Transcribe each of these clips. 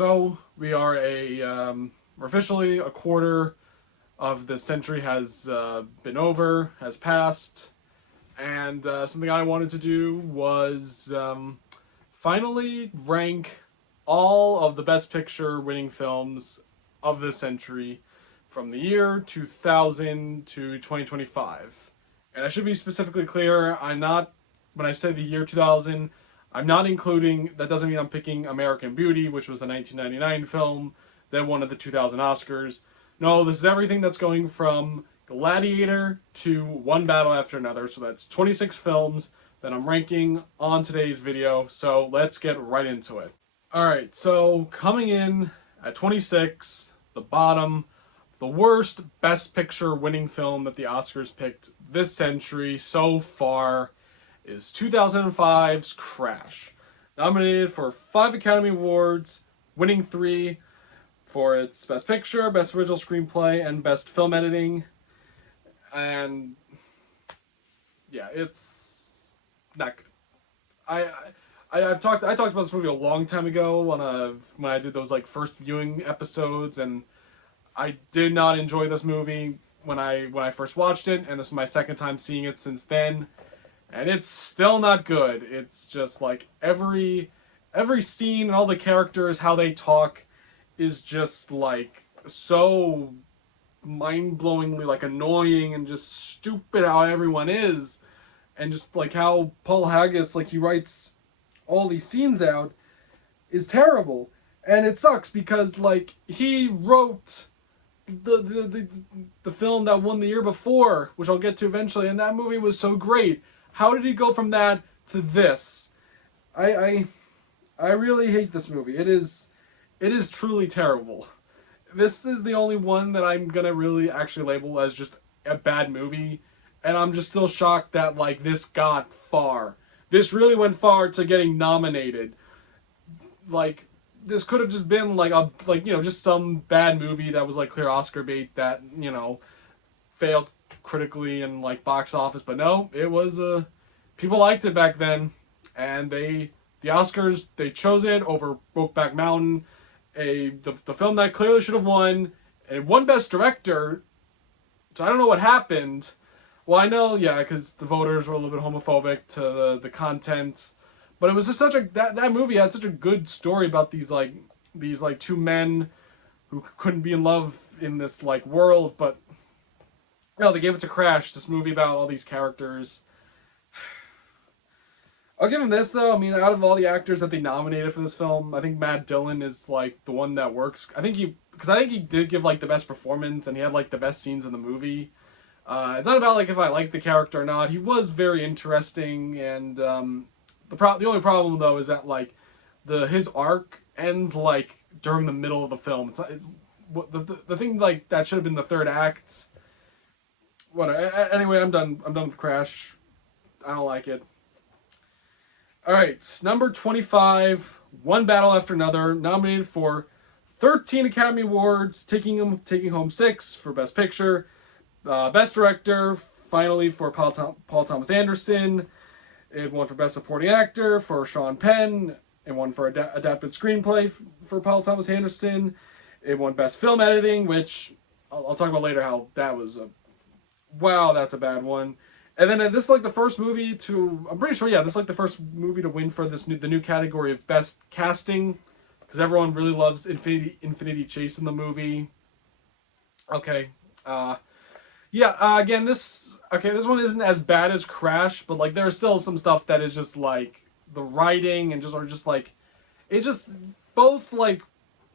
So we are we're officially a quarter of the century has been over, has passed, and something I wanted to do was finally rank all of the Best Picture winning films of the century from the year 2000 to 2025. And I should be specifically clear, when I say the year 2000, I'm not including, that doesn't mean I'm picking American Beauty, which was the 1999 film, that won at the 2000 Oscars. No, this is everything that's going from Gladiator to One Battle After Another. So that's 26 films that I'm ranking on today's video. So let's get right into it. Alright, so coming in at 26, the bottom, the worst Best Picture winning film that the Oscars picked this century so far is 2005's Crash. Nominated for 5 Academy Awards, winning 3 for its Best Picture, Best Original Screenplay, and Best Film Editing. And yeah, it's not good. I talked about this movie a long time ago when I did those like first viewing episodes, and I did not enjoy this movie when I first watched it, and this is my second time seeing it since then. And it's still not good. It's just like every scene and all the characters, how they talk, is just like so mind-blowingly like annoying and just stupid how everyone is. And just like how Paul Haggis, like he writes all these scenes out, is terrible. And it sucks because like he wrote the film that won the year before, which I'll get to eventually, and that movie was so great. How did he go from that to this? I really hate this movie. It is truly terrible. This is the only one that I'm gonna really actually label as just a bad movie, and I'm just still shocked that like this got far. This really went far to getting nominated. Like this could have just been just some bad movie that was like clear Oscar bait that failed critically and like box office, but no, it was people liked it back then, and the Oscars, they chose it over Brokeback Mountain, the film that clearly should have won, and it won Best Director. So I don't know what happened. Well, I know, yeah, because the voters were a little bit homophobic to the content, but it was just such a that movie had such a good story about these two men who couldn't be in love in this like world, but no, they gave it to Crash, this movie about all these characters. I'll give him this, though. I mean, out of all the actors that they nominated for this film, I think Matt Dillon is, like, the one that works. Because I think he did give, like, the best performance, and he had, like, the best scenes in the movie. It's not about, like, if I like the character or not. He was very interesting, and the only problem, though, is that, like, his arc ends, like, during the middle of the film. It's the thing, like, that should have been the third act. Anyway, I'm done with Crash. I don't like it. Alright, number 25, One Battle After Another, nominated for 13 Academy Awards, taking home 6 for Best Picture. Best Director, finally for Paul Thomas Anderson. It won for Best Supporting Actor for Sean Penn. It won for Adapted Screenplay for Paul Thomas Anderson. It won Best Film Editing, which I'll talk about later how that was wow, that's a bad one. And then this is like the first movie I'm pretty sure, yeah, this is like the first movie to win for the new category of Best Casting, because everyone really loves Infinity Chase in the movie. Okay, again, this one isn't as bad as Crash, but like there's still some stuff that is just like the writing and it's just both like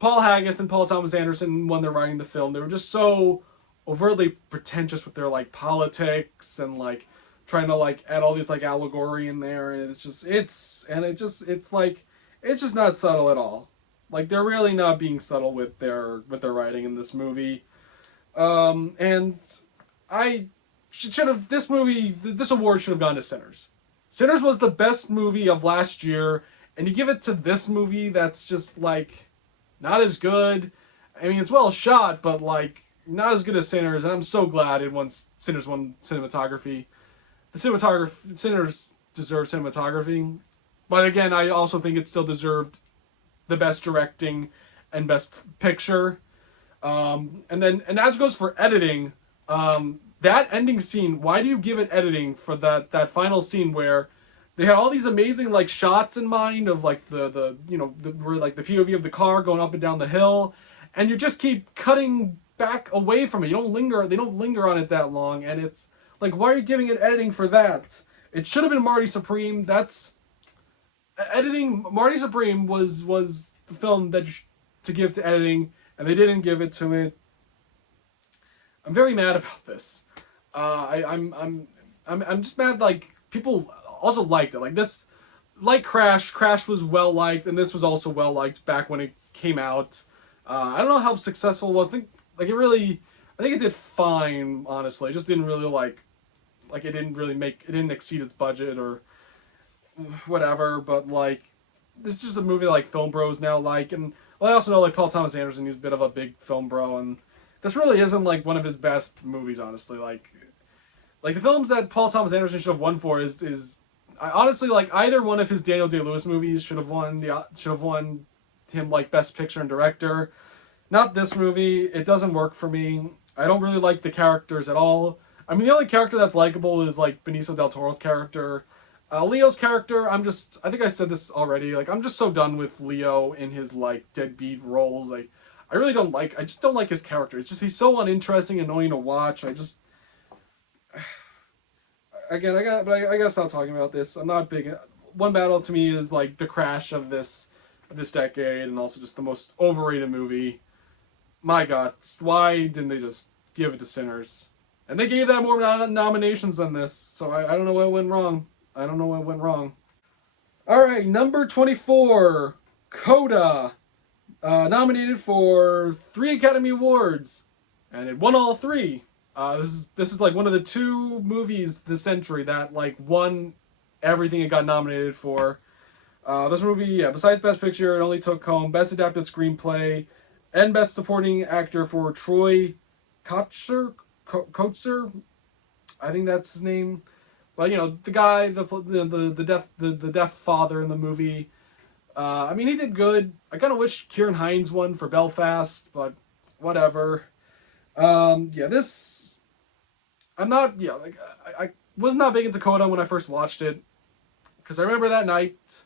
Paul Haggis and Paul Thomas Anderson, when they're writing the film, they were just so overtly pretentious with their like politics and like trying to like add all these like allegory in there, and it's just not subtle at all. Like they're really not being subtle with their writing in this movie. And this award should have gone to Sinners. Sinners was the best movie of last year, and you give it to this movie that's just like not as good. I mean, it's well shot, but like not as good as Sinners, and I'm so glad Sinners won cinematography. Sinners deserve cinematography, but again, I also think it still deserved the best directing and Best Picture. And as goes for editing, that ending scene, why do you give it editing for that final scene where they had all these amazing like shots in mind of like where like the POV of the car going up and down the hill, and you just keep cutting back away from it. They don't linger on it that long, and it's like, why are you giving it editing for that? It should have been Marty Supreme. That's editing. Marty Supreme was the film to give to editing, and they didn't give it to it. I'm very mad about this. I'm just mad. Like, people also liked it. Like this, like Crash. Crash was well liked, and this was also well liked back when it came out. I don't know how successful it was. I think it did fine. Honestly, it just didn't really it didn't exceed its budget or whatever. But like, this is just a movie like film bros now like, and well, I also know like Paul Thomas Anderson. He's a bit of a big film bro, and this really isn't like one of his best movies. Honestly, like the films that Paul Thomas Anderson should have won for is I honestly like either one of his Daniel Day-Lewis movies should have won him like Best Picture and Director. Not this movie. It doesn't work for me. I don't really like the characters at all. I mean, the only character that's likable is like Benicio del Toro's character. Leo's character, I think I said this already. Like, I'm just so done with Leo in his like deadbeat roles. Like, I just don't like his character. It's just he's so uninteresting, annoying to watch. Again, I gotta stop talking about this. I'm not big. One Battle to me is like the crash of this decade, and also just the most overrated movie. My God, why didn't they just give it to Sinners? And they gave that more nominations than this, so I don't know what went wrong. All right, number 24, Coda, nominated for 3 Academy Awards, and it won all 3. This is like one of the 2 movies this century that like won everything it got nominated for. This movie, besides Best Picture, it only took home Best Adapted Screenplay and Best Supporting Actor for Troy Kotsur. I think that's his name. Well, the guy, the deaf father in the movie. I mean, he did good. I kind of wish Kieran Hines won for Belfast, but whatever. This I'm not. Yeah, like I was not big into Coda when I first watched it, because I remember that night.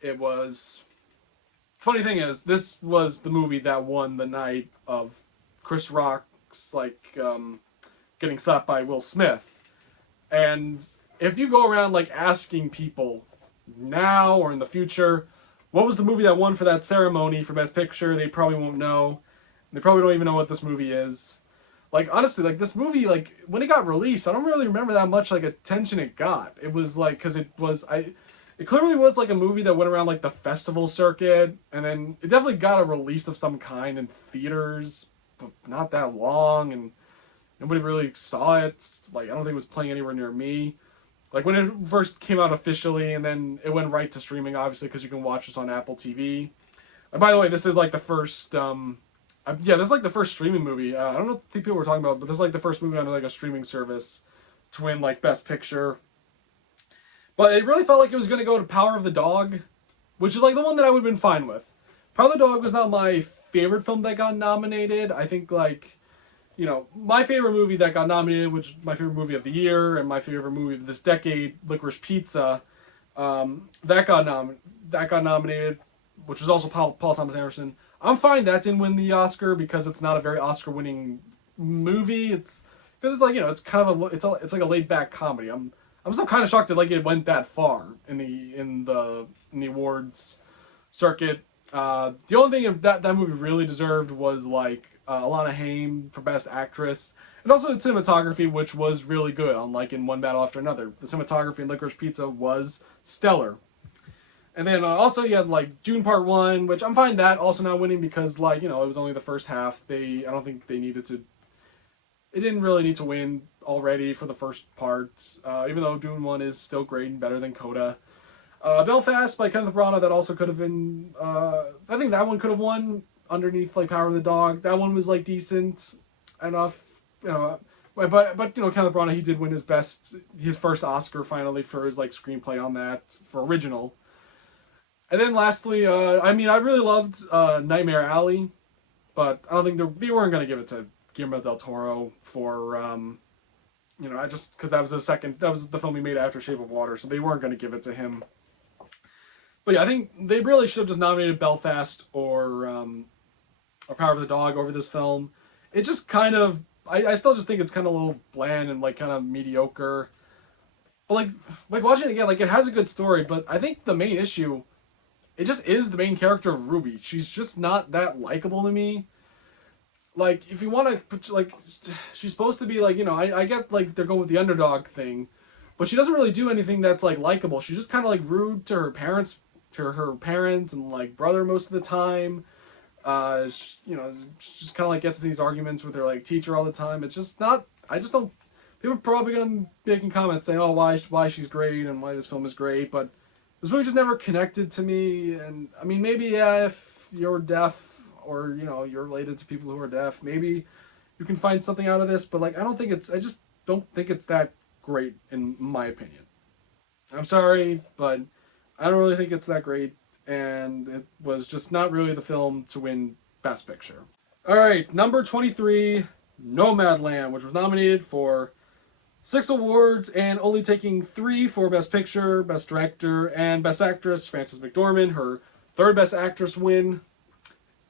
It was. Funny thing is, this was the movie that won the night of Chris Rock's getting slapped by Will Smith. And if you go around like asking people now or in the future, what was the movie that won for that ceremony for Best Picture, they probably won't know. They probably don't even know what this movie is. Like, honestly, like this movie, like when it got released, I don't really remember that much like attention it got. It was like, because it clearly was like a movie that went around like the festival circuit, and then it definitely got a release of some kind in theaters, but not that long, and nobody really saw it. Like, I don't think it was playing anywhere near me. Like when it first came out officially, and then it went right to streaming, obviously, because you can watch this on Apple TV. And by the way, this is like the first, this is like the first streaming movie. I don't know if people were talking about, but this is like the first movie on like a streaming service to win like Best Picture. But it really felt like it was going to go to Power of the Dog, which is like the one that I would have been fine with. Power of the Dog was not my favorite film that got nominated. I think like, my favorite movie that got nominated, which is my favorite movie of the year and my favorite movie of this decade, Licorice Pizza, that got nominated, which was also Paul Thomas Anderson. I'm fine that didn't win the Oscar because it's not a very Oscar-winning movie. It's because it's like it's kind of it's like a laid-back comedy. I'm still kind of shocked that like it went that far in the awards circuit. The only thing that movie really deserved was like Alana Haim for Best Actress, and also its cinematography, which was really good. Unlike in One Battle After Another, the cinematography in Licorice Pizza was stellar. And then also you had like Dune Part 1, which I'm fine that also not winning because like it was only the first half. I don't think they needed to. It didn't really need to win already for the first part, even though Dune 1 is still great and better than Coda. Belfast by Kenneth Branagh, that also could have been, I think that one could have won underneath like Power of the Dog. That one was like decent enough, but Kenneth Branagh, he did win his first Oscar finally for his like screenplay on that, for original. And then lastly, I mean, I really loved Nightmare Alley, but I don't think they weren't going to give it to Guillermo del Toro for, I just, because that was the film he made after Shape of Water, so they weren't going to give it to him. But yeah, I think they really should have just nominated Belfast or Power of the Dog over this film. It just kind of, I still just think it's kind of a little bland and like kind of mediocre. But like watching it again, like it has a good story, but I think the main issue, it just is the main character of Ruby. She's just not that likable to me. Like if you want to put like, she's supposed to be like, I get like they're going with the underdog thing, but she doesn't really do anything that's like likable. She's just kind of like rude to her parents and like brother most of the time. She just kind of like gets in these arguments with her like teacher all the time. It's just not. I just don't. People are probably gonna be making comments saying, "Oh, why she's great and why this film is great," but this movie just never connected to me. And I mean, maybe yeah, if you're deaf or you're related to people who are deaf, maybe you can find something out of this. But like, I just don't think it's that great in my opinion. I'm sorry, but I don't really think it's that great, and it was just not really the film to win Best Picture. Alright, number 23, Nomadland, which was nominated for 6 awards and only taking 3 for Best Picture, Best Director, and Best Actress. Frances McDormand, her third Best Actress win,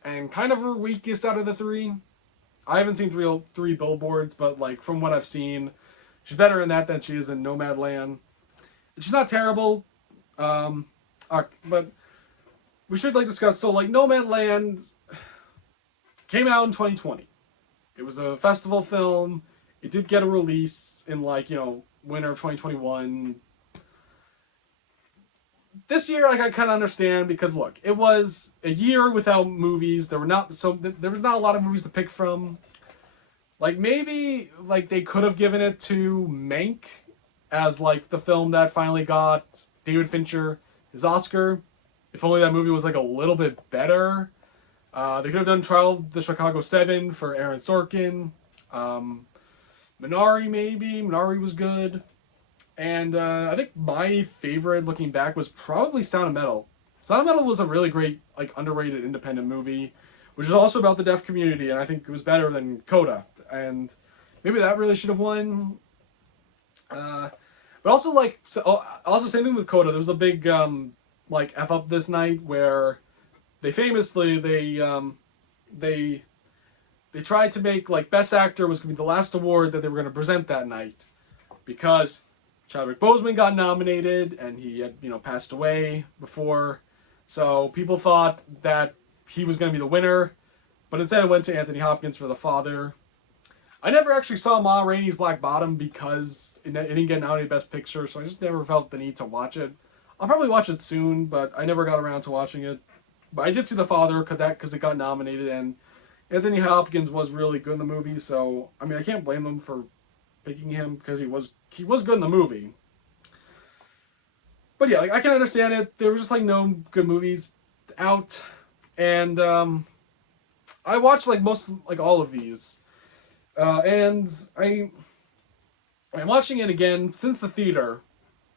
and kind of her weakest out of the 3. I haven't seen three Billboards, but like from what I've seen, she's better in that than she is in Nomadland. She's not terrible, but we should like discuss. So like Nomadland came out in 2020. It was a festival film. It did get a release in like winter of 2021. This year, like I kind of understand because look, it was a year without movies. There was not a lot of movies to pick from. Like maybe like they could have given it to Mank as like the film that finally got David Fincher his Oscar. If only that movie was like a little bit better. They could have done Trial of the Chicago 7 for Aaron Sorkin. Minari maybe. Minari was good. And I think my favorite looking back was probably Sound of Metal. Sound of Metal was a really great, like underrated independent movie, which is also about the deaf community, and I think it was better than Coda. And maybe that really should have won. But also also same thing with Coda. There was a big like F up this night where they famously they tried to make like Best Actor was going to be the last award that they were going to present that night because Chadwick Boseman got nominated and he had passed away before, so people thought that he was going to be the winner, but instead it went to Anthony Hopkins for The Father. I never actually saw Ma Rainey's Black Bottom because it didn't get nominated Best Picture, so I just never felt the need to watch it. I'll probably watch it soon, but I never got around to watching it. But I did see The Father because it got nominated, and Anthony Hopkins was really good in the movie. So I mean, I can't blame them for picking him because he was good in the movie. But yeah, like I can understand it. There was just like no good movies out, and I watched like all of these. And I'm watching it again since the theater.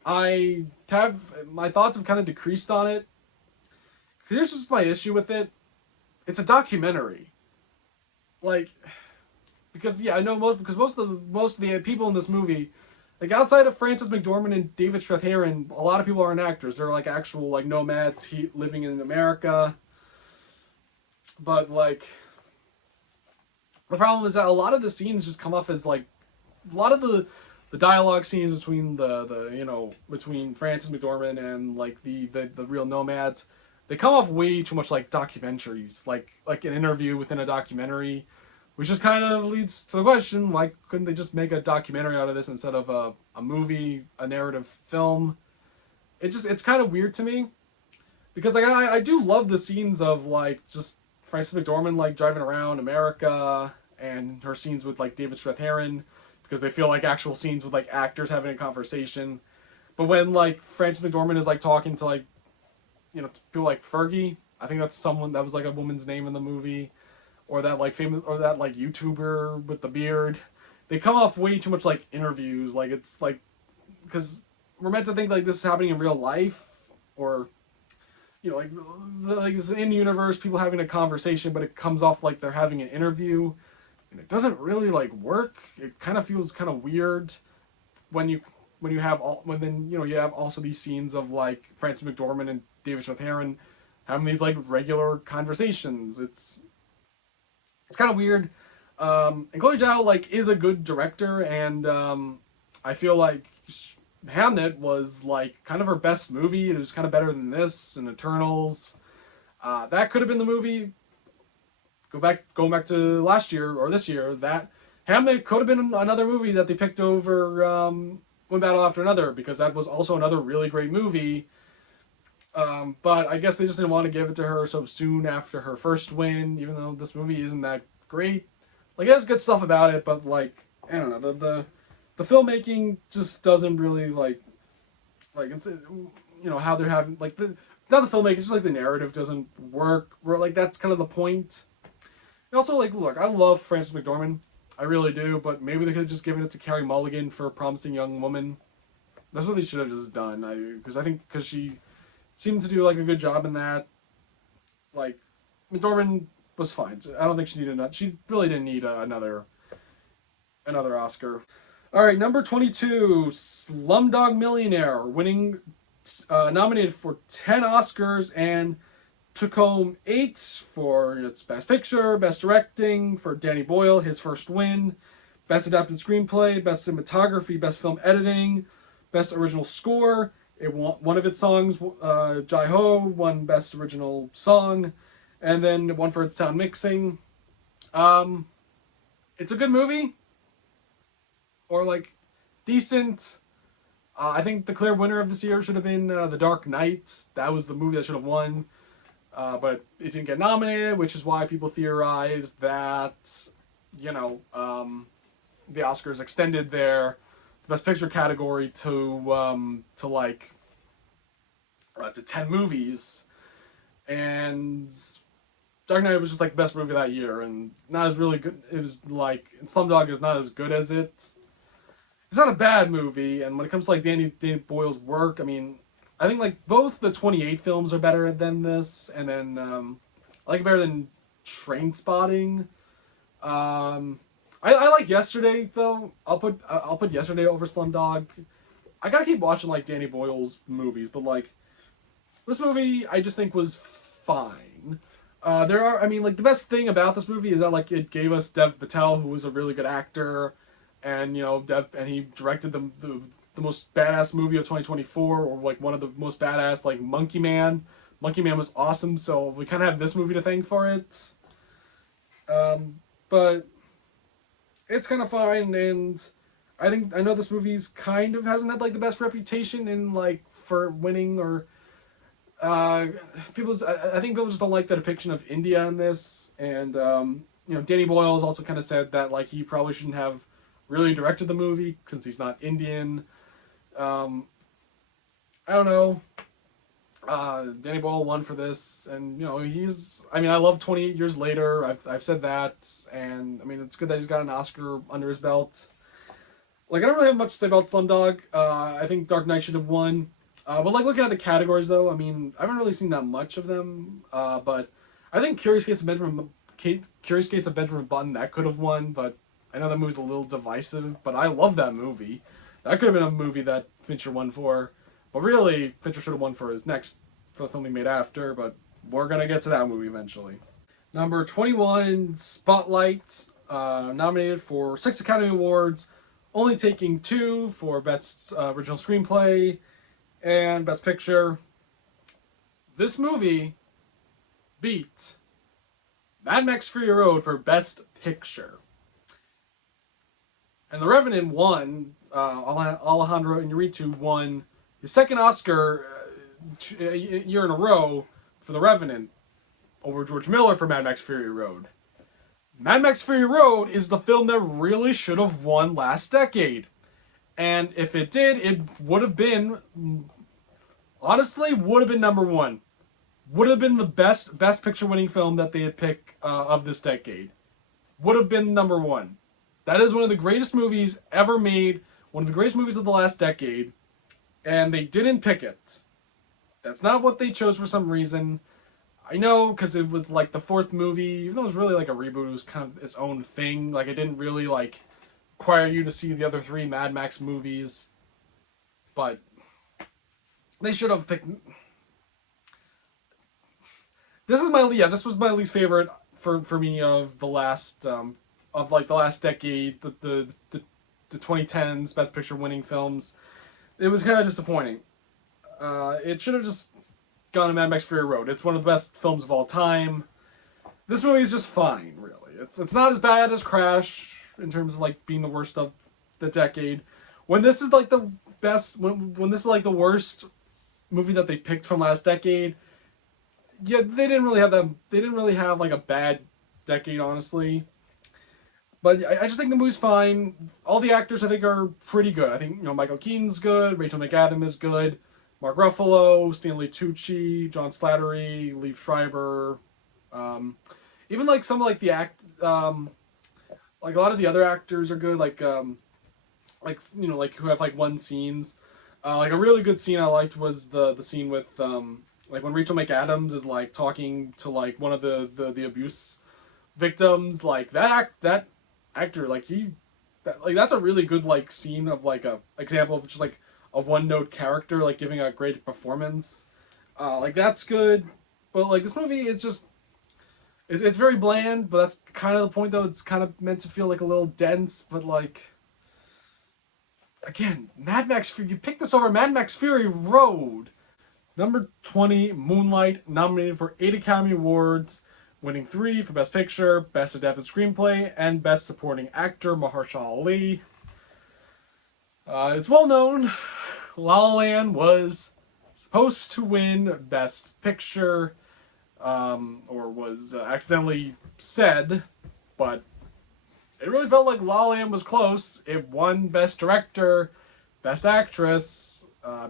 My thoughts have kind of decreased on it. Here's just my issue with it. It's a documentary. Like, because yeah, I know most of the people in this movie, like outside of Frances McDormand and David Strathairn, a lot of people aren't actors. They're like actual like nomads living in America. But like, the problem is that a lot of the scenes just come off as like a lot of the dialogue scenes between between Frances McDormand and like the real nomads, they come off way too much like documentaries, like an interview within a documentary, which just kind of leads to the question: why couldn't they just make a documentary out of this instead of a movie, a narrative film? It's kind of weird to me because like I do love the scenes of like just Frances McDormand like driving around America and her scenes with like David Strathairn because they feel like actual scenes with like actors having a conversation. But when like Frances McDormand is like talking to like people like Fergie, I think that's someone that was like a woman's name in the movie, or that like famous or that like YouTuber with the beard, they come off way too much like interviews. Like it's like because we're meant to think like this is happening in real life, or you know, like this in universe, people having a conversation, but it comes off like they're having an interview, and it doesn't really like work. It kind of feels kind of weird when you have all when then you have also these scenes of like Frances McDormand and David Strathairn having these like regular conversations. It's kind of weird. And Chloe Zhao like is a good director, and I feel like Hamnet was like kind of her best movie. It was kind of better than this and Eternals. That could have been the movie. Going back to last year or this year, that Hamlet could have been another movie that they picked over One Battle After Another, because that was also another really great movie. But I guess they just didn't want to give it to her so soon after her first win, even though this movie isn't that great. Like, it has good stuff about it, but like, I don't know, the filmmaking just doesn't really like it's how they're having like not the filmmaking, just like the narrative doesn't work. Where like that's kind of the point. And also, like, look, I love Frances McDormand, I really do, but maybe they could have just given it to Carey Mulligan for Promising Young Woman. That's what they should have just done. Because she seemed to do like a good job in that. Like, McDormand was fine. I don't think she really didn't need another Oscar. All right, number 22, Slumdog Millionaire, winning, nominated for 10 Oscars and took home 8 for its Best Picture, Best Directing for Danny Boyle, his first win, Best Adapted Screenplay, Best Cinematography, Best Film Editing, Best Original Score. It won one of its songs, Jai Ho, won Best Original Song, and then one for its sound mixing. It's a good movie, or like decent. I think the clear winner of this year should have been The Dark Knight. That was the movie that should have won. But it didn't get nominated, which is why people theorize that, the Oscars extended their Best Picture category to 10 movies, and Dark Knight was just like the best movie that year, and not as really good. It was like Slumdog is not as good as it. It's not a bad movie, and when it comes to like Danny Boyle's work, I mean, I think like both the 28 films are better than this, and then I like it better than Trainspotting. I like Yesterday though. I'll put Yesterday over Slumdog. I gotta keep watching like Danny Boyle's movies, but like this movie I just think was fine. The best thing about this movie is that like it gave us Dev Patel, who was a really good actor, and he directed the most badass movie of 2024, or like one of the most badass, like Monkey Man. Monkey Man was awesome, so we kind of have this movie to thank for it. But it's kind of fine, and I know this movie's kind of hasn't had like the best reputation in like for winning, or I think people just don't like the depiction of India in this, and Danny Boyle has also kind of said that like he probably shouldn't have really directed the movie since he's not Indian. I don't know. Danny Boyle won for this, and I love 28 Years Later. I've said that, and I mean it's good that he's got an Oscar under his belt. Like, I don't really have much to say about Slumdog. I think Dark Knight should have won. But like looking at the categories though, I mean I haven't really seen that much of them. But I think Curious Case of Benjamin Button, that could have won, but I know that movie's a little divisive, but I love that movie. That could have been a movie that Fincher won for. But really, Fincher should have won for the film he made after, but we're going to get to that movie eventually. Number 21, Spotlight, nominated for 6 Academy Awards, only taking 2 for Best Original Screenplay and Best Picture. This movie beat Mad Max Fury Road for Best Picture. And The Revenant won, Alejandro Iñárritu won his second Oscar a year in a row for The Revenant over George Miller for Mad Max Fury Road. Mad Max Fury Road is the film that really should have won last decade. And if it did, it would have been, honestly, number 1. Would have been the best picture winning film that they had picked of this decade. Would have been number 1. That is one of the greatest movies ever made, one of the greatest movies of the last decade, and they didn't pick it. That's not what they chose for some reason. I know because it was like the fourth movie, even though it was really like a reboot, it was kind of its own thing. Like it didn't really like require you to see the other three Mad Max movies, but they should have picked. This is my This was my least favorite for me of the last of like the last decade, the 2010s Best Picture winning films. It was kind of disappointing. It should have just gone to Mad Max Fury Road. It's one of the best films of all time. This movie is just fine, really. It's not as bad as Crash in terms of like being the worst of the decade. When this is like the best, when this is like the worst movie that they picked from last decade, yeah, they didn't really have that. They didn't really have like a bad decade, honestly. But I just think the movie's fine. All the actors I think are pretty good. I think Michael Keaton's good, Rachel McAdams is good, Mark Ruffalo, Stanley Tucci, John Slattery, Liev Schreiber, um, even like some of like the like a lot of the other actors are good. Like like who have like one scenes. Like a really good scene I liked was the scene with like when Rachel McAdams is like talking to like one of the abuse victims. Like that actor, like that's a really good like scene of like a example of just like a one note character like giving a great performance. Like that's good, but like this movie is just it's very bland. But that's kind of the point, though. It's kind of meant to feel like a little dense, but like again, Mad Max Fury. You picked this over Mad Max Fury Road. Number 20, Moonlight, nominated for 8 Academy Awards, winning 3 for Best Picture, Best Adapted Screenplay, and Best Supporting Actor, Mahershala Ali. It's well known, La La Land was supposed to win Best Picture, or was accidentally said, but it really felt like La La Land was close. It won Best Director, Best Actress,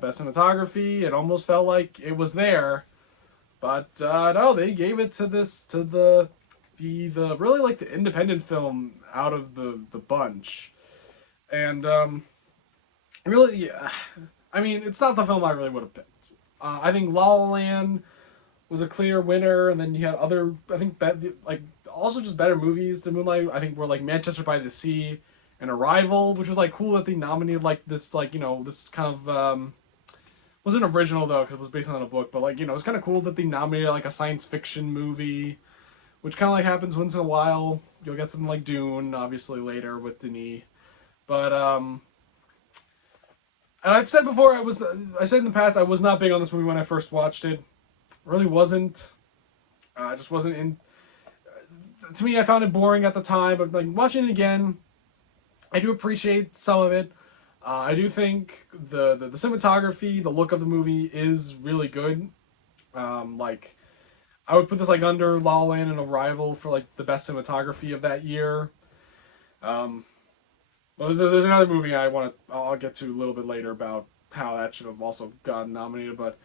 Best Cinematography. It almost felt like it was there. But no, they gave it to the really like the independent film out of the bunch, and really, yeah, I mean, it's not the film I really would have picked. I think La La Land was a clear winner, and then you had other, I think, like also just better movies than Moonlight. I think were like Manchester by the Sea and Arrival, which was like cool that they nominated like this like this kind of wasn't original though because it was based on a book, but like it's kind of cool that they nominated like a science fiction movie, which kind of like happens once in a while. You'll get something like Dune obviously later with Denis, but and I've said before I said in the past I was not big on this movie when I first watched it. Really wasn't. I just wasn't in. To me, I found it boring at the time, but like watching it again, I do appreciate some of it. I do think the cinematography, the look of the movie is really good. Like I would put this like under La La Land and Arrival for like the best cinematography of that year. Well, there's another movie I'll get to a little bit later about how that should have also gotten nominated, but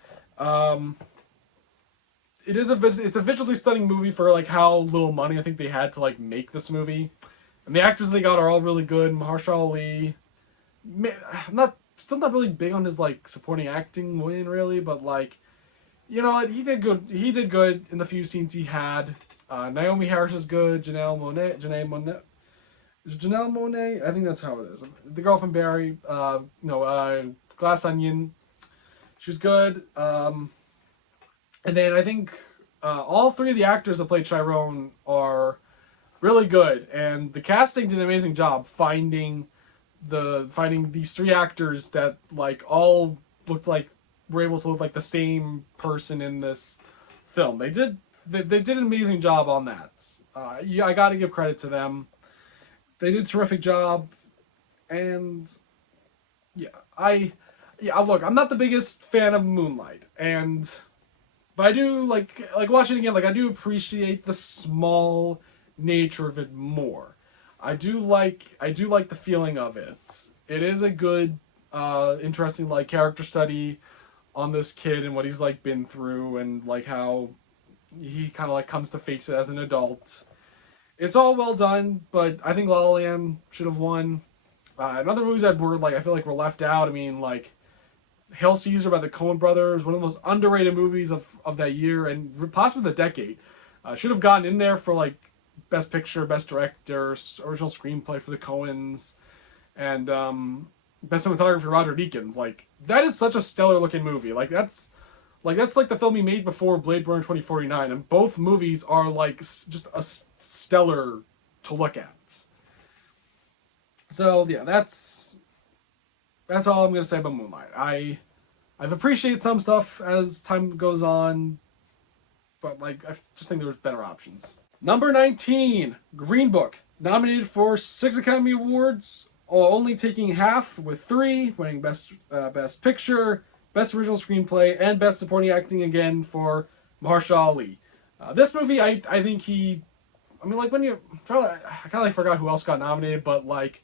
it's a visually stunning movie for like how little money I think they had to like make this movie, and the actors they got are all really good. Mahershala Ali, I'm still not really big on his like supporting acting win really, but like he did good. He did good in the few scenes he had. Naomi Harris is good. Janelle Monáe. Is it Janelle Monáe? I think that's how it is. The girl from Barry. Glass Onion. She's good. And then I think all three of the actors that played Chiron are really good, and the casting did an amazing job finding these three actors that like all looked like were able to look like the same person in this film. They did an amazing job on that. Yeah, I got to give credit to them. They did a terrific job, and look, I'm not the biggest fan of Moonlight, but I do like watching it again. Like I do appreciate the small nature of it more. I do like the feeling of it. It is a good, interesting like character study on this kid and what he's like been through and like how he kind of like comes to face it as an adult. It's all well done, but I think La La Land should have won. And other movies that were like I feel like were left out. I mean like Hail Caesar by the Coen brothers, one of the most underrated movies of that year and possibly the decade. Should have gotten in there for like Best Picture, Best Director, Original Screenplay for the Coens, and Best Cinematography Roger Deakins. Like that is such a stellar looking movie. That's like the film he made before Blade Runner 2049, and both movies are like just a stellar to look at. So yeah, that's all I'm gonna say about Moonlight. I've appreciated some stuff as time goes on, but like I just think there's better options. Number 19, Green Book, nominated for 6 Academy Awards, only taking half with 3, winning Best Picture, Best Original Screenplay, and Best Supporting Acting again for Mahershala Ali. This movie, I think when you try to, I kind of like forgot who else got nominated, but like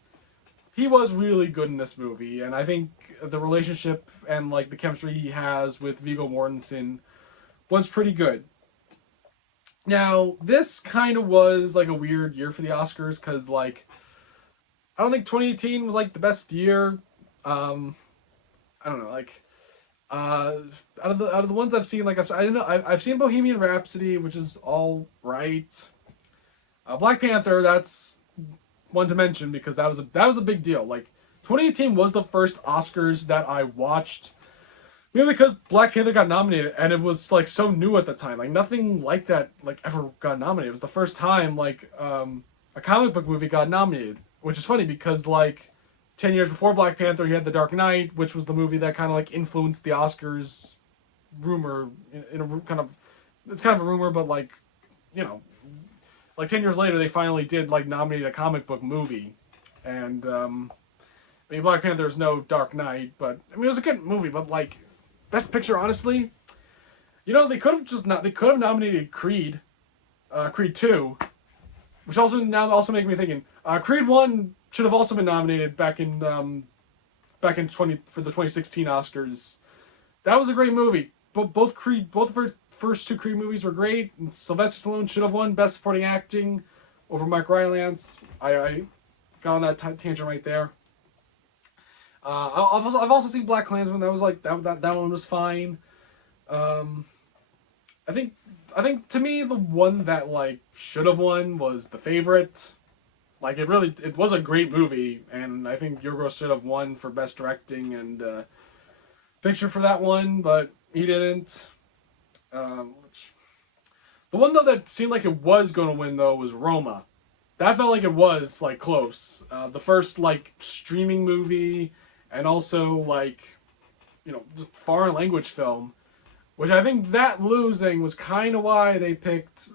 he was really good in this movie, and I think the relationship and like the chemistry he has with Viggo Mortensen was pretty good. Now, this kind of was like a weird year for the Oscars because like I don't think 2018 was like the best year. I don't know, like out of the ones I've seen, like I've seen Bohemian Rhapsody, which is all right. Black Panther, that's one to mention because that was a big deal. Like 2018 was the first Oscars that I watched, maybe because Black Panther got nominated and it was like so new at the time. Like nothing like that like ever got nominated. It was the first time like a comic book movie got nominated, which is funny because like 10 years before Black Panther, you had The Dark Knight, which was the movie that kind of like influenced the Oscars rumor in a kind of, it's kind of a rumor, but like, you know, like 10 years later, they finally did like nominate a comic book movie. And, I mean, Black Panther is no Dark Knight, but I mean, it was a good movie, but like, Best Picture, honestly, you know, they could have nominated Creed, Creed 2, which also make me thinking, Creed 1 should have also been nominated back in for the 2016 Oscars. That was a great movie. Both the first 2 Creed movies were great, and Sylvester Stallone should have won Best Supporting Acting over Mark Rylance. I got on that tangent right there. I've also seen BlacKkKlansman. That was like that one was fine. I think to me the one that like should have won was The Favorite. Like it was a great movie, and I think Yorgos should have won for Best Directing and Picture for that one, but he didn't. The one though that seemed like it was going to win though was Roma. That felt like it was like close. The first like streaming movie, and also like, you know, just foreign language film, which I think that losing was kind of why they picked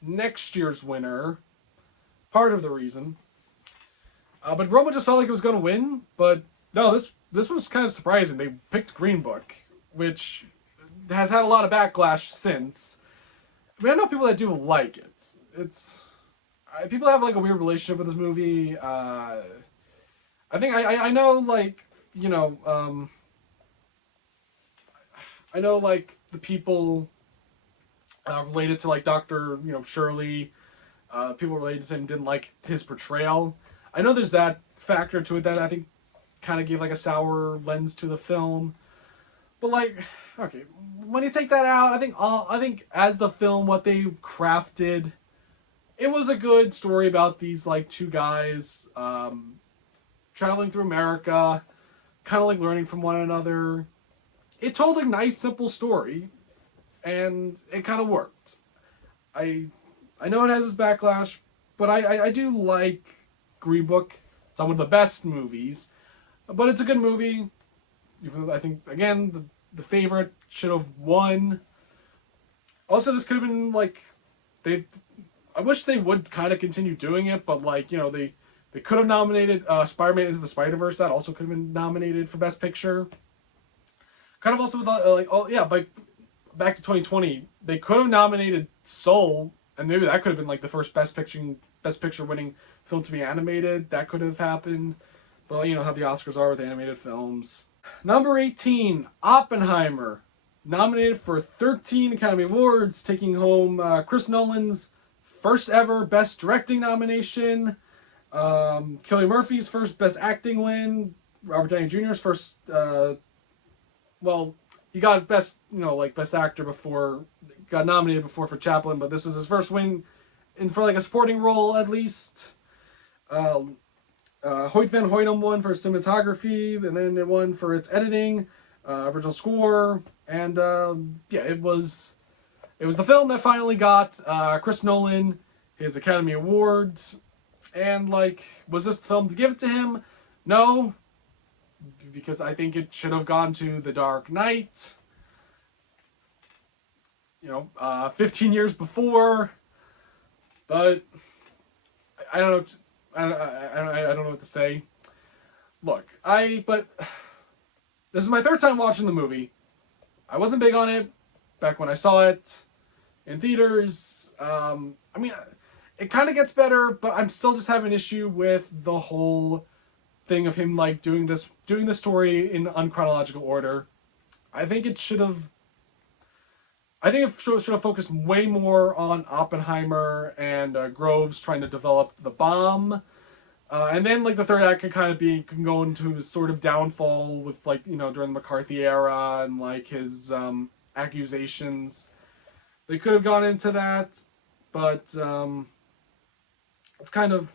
next year's winner. Part of the reason. But Roma just felt like it was going to win, but no, this was kind of surprising. They picked Green Book, which has had a lot of backlash since. I mean, I know people that do like it. People have like a weird relationship with this movie. I think I know like, you know, I know like the people related to like Dr. you know Shirley. People related to him didn't like his portrayal. I know there's that factor to it that I think kind of gave like a sour lens to the film. But like, okay, when you take that out, I think as the film, what they crafted, it was a good story about these like 2 guys traveling through America, kind of like learning from one another. It told a nice, simple story, and it kind of worked. I know it has its backlash, but I do like Green Book. It's not one of the best movies, but it's a good movie. I think, again, the Favorite should have won. Also, this could have been, like, I wish they would kind of continue doing it, but, like, you know, they could have nominated Spider-Man Into the Spider-Verse. That also could have been nominated for Best Picture. Kind of also with, back to 2020, they could have nominated Soul, and maybe that could have been like the first Best Picture winning film to be animated. That could have happened. But you know how the Oscars are with animated films. Number 18, Oppenheimer. Nominated for 13 Academy Awards, taking home Chris Nolan's first ever Best Directing nomination, Cillian Murphy's first Best Acting win, Robert Downey Jr.'s first well, he got best, like best actor before, got nominated before for Chaplin, but this was his first win, in for like a supporting role at least. Um, Hoyt van Hoytem won for cinematography, and then it won for its editing, original score, and yeah, it was the film that finally got Chris Nolan his Academy Awards. And like, was this the film to give it to him? No, because I think it should have gone to The Dark Knight. 15 years before. But I don't know. I don't know what to say. Look, but this is my third time watching the movie. I wasn't big on it back when I saw it in theaters. I mean, it kind of gets better, but I'm still just having an issue with the whole thing of him like doing the story in unchronological order. I think it should have. I think it should have focused way more on Oppenheimer and Groves trying to develop the bomb. And then like the third act can go into his sort of downfall with like, during the McCarthy era and like his accusations. They could have gone into that, but it's kind of,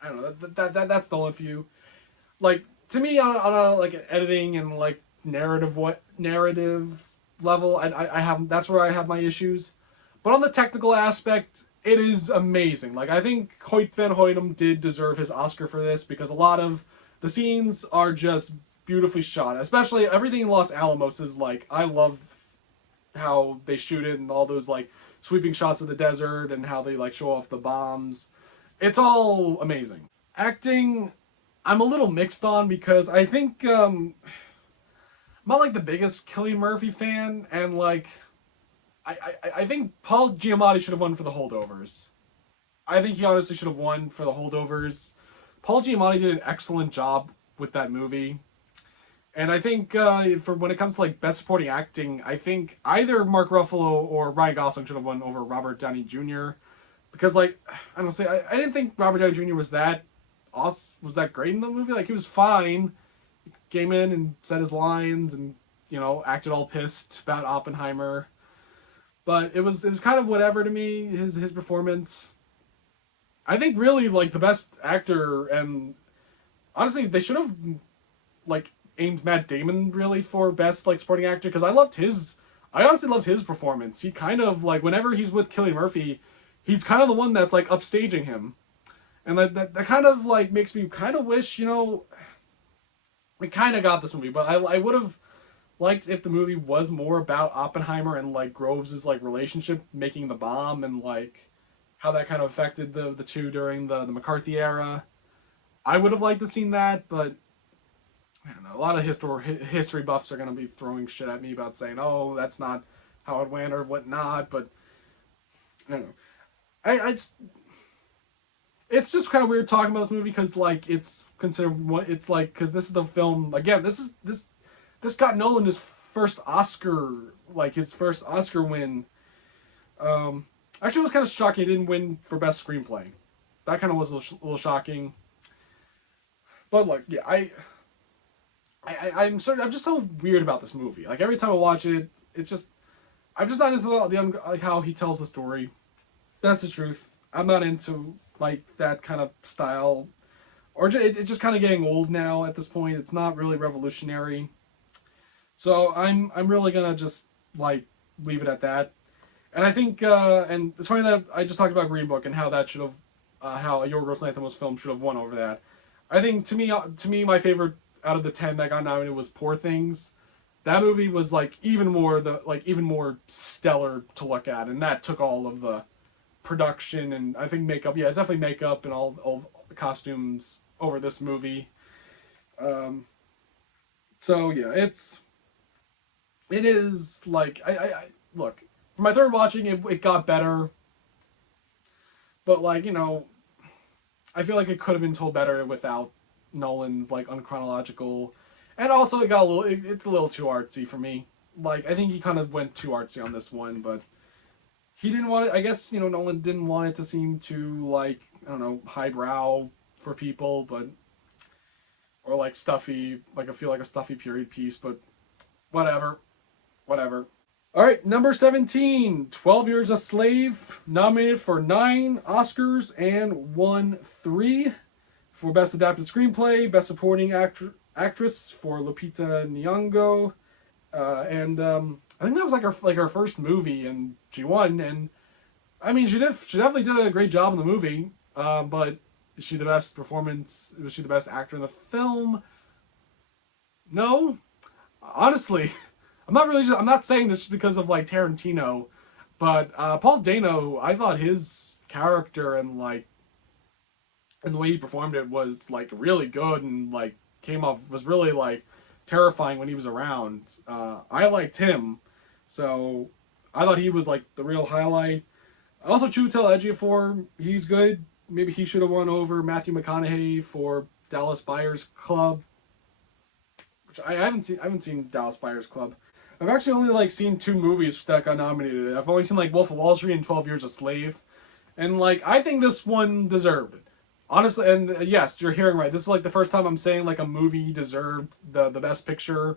I don't know, that's the only few. Like, to me, on a like an editing and like narrative level, I have, that's where I have my issues. But on the technical aspect, it is amazing. Like, I think Hoyt van Hoytem did deserve his Oscar for this, because a lot of the scenes are just beautifully shot. Especially everything in Los Alamos is like, I love how they shoot it and all those like sweeping shots of the desert and how they like show off the bombs. It's all amazing. Acting, I'm a little mixed on, because I think I'm not like the biggest Cillian Murphy fan, and like I think Paul Giamatti should have won for The Holdovers. I think he honestly should have won for The Holdovers. Paul Giamatti did an excellent job with that movie. And I think for when it comes to like best supporting acting, I think either Mark Ruffalo or Ryan Gosling should have won over Robert Downey Jr. Because like, I don't say, I didn't think Robert Downey Jr. was that awesome, was that great in the movie. Like, he was fine. He came in and said his lines and acted all pissed about Oppenheimer. But it was kind of whatever to me, his performance. I think really like the best actor, and honestly they should have like aimed Matt Damon really for best like supporting actor, because I honestly loved his performance. He kind of like, whenever he's with Cillian Murphy, he's kind of the one that's like upstaging him. And that kind of like makes me kind of wish, we kind of got this movie, but I would have liked if the movie was more about Oppenheimer and like Groves' like relationship making the bomb, and like how that kind of affected the two during the McCarthy era. I would have liked to seen that, but I don't know. A lot of history buffs are going to be throwing shit at me about saying, "Oh, that's not how it went" or whatnot. But I don't know. I just, it's just kind of weird talking about this movie, because like it's considered what it's like, because this is the film again. This got Nolan his first Oscar, like his first Oscar win. Actually, it was kind of shocking he didn't win for best screenplay. That kind of was a little shocking. But like, yeah, I'm just so weird about this movie. Like, every time I watch it, it's just, I'm just not into like how he tells the story. That's the truth. I'm not into like that kind of style, or it's just kind of getting old now at this point. It's not really revolutionary. So I'm really gonna just like leave it at that. And I think and it's funny that I just talked about Green Book and how that should have how Yorgos Lanthimos' film should have won over that. I think to me my favorite out of the 10 that got nominated was Poor Things. That movie was like even more stellar to look at, and that took all of the production and I think makeup. Yeah, definitely makeup and all the costumes over this movie. So yeah, it is like I look, for my third watching it got better, but like I feel like it could have been told better without Nolan's like unchronological, and also it's a little too artsy for me. Like, I think he kind of went too artsy on this one, but he didn't want it. I guess Nolan didn't want it to seem too like, I don't know, highbrow for people, but or like stuffy, like I feel like a stuffy period piece, but Whatever. Whatever. All right, number 17, 12 Years a Slave, nominated for 9 Oscars and won 3 for Best Adapted Screenplay, Best Supporting Actress for Lupita Nyong'o, and I think that was like her first movie, and she won. And I mean, she definitely did a great job in the movie. But is she the best performance? Was she the best actor in the film? No, honestly, I'm not saying this because of like Tarantino, but Paul Dano, I thought his character and the way he performed it was like really good, and like came off was really like terrifying when he was around. I liked him, so I thought he was like the real highlight. Also, Chiwetel Ejiofor, he's good. Maybe he should have won over Matthew McConaughey for Dallas Buyers Club, which I haven't seen. I haven't seen Dallas Buyers Club. I've actually only like seen 2 movies that got nominated. I've only seen like Wolf of Wall Street and 12 Years a Slave, and like I think this one deserved it. Honestly, and yes, you're hearing right. This is like the first time I'm saying like a movie deserved the best picture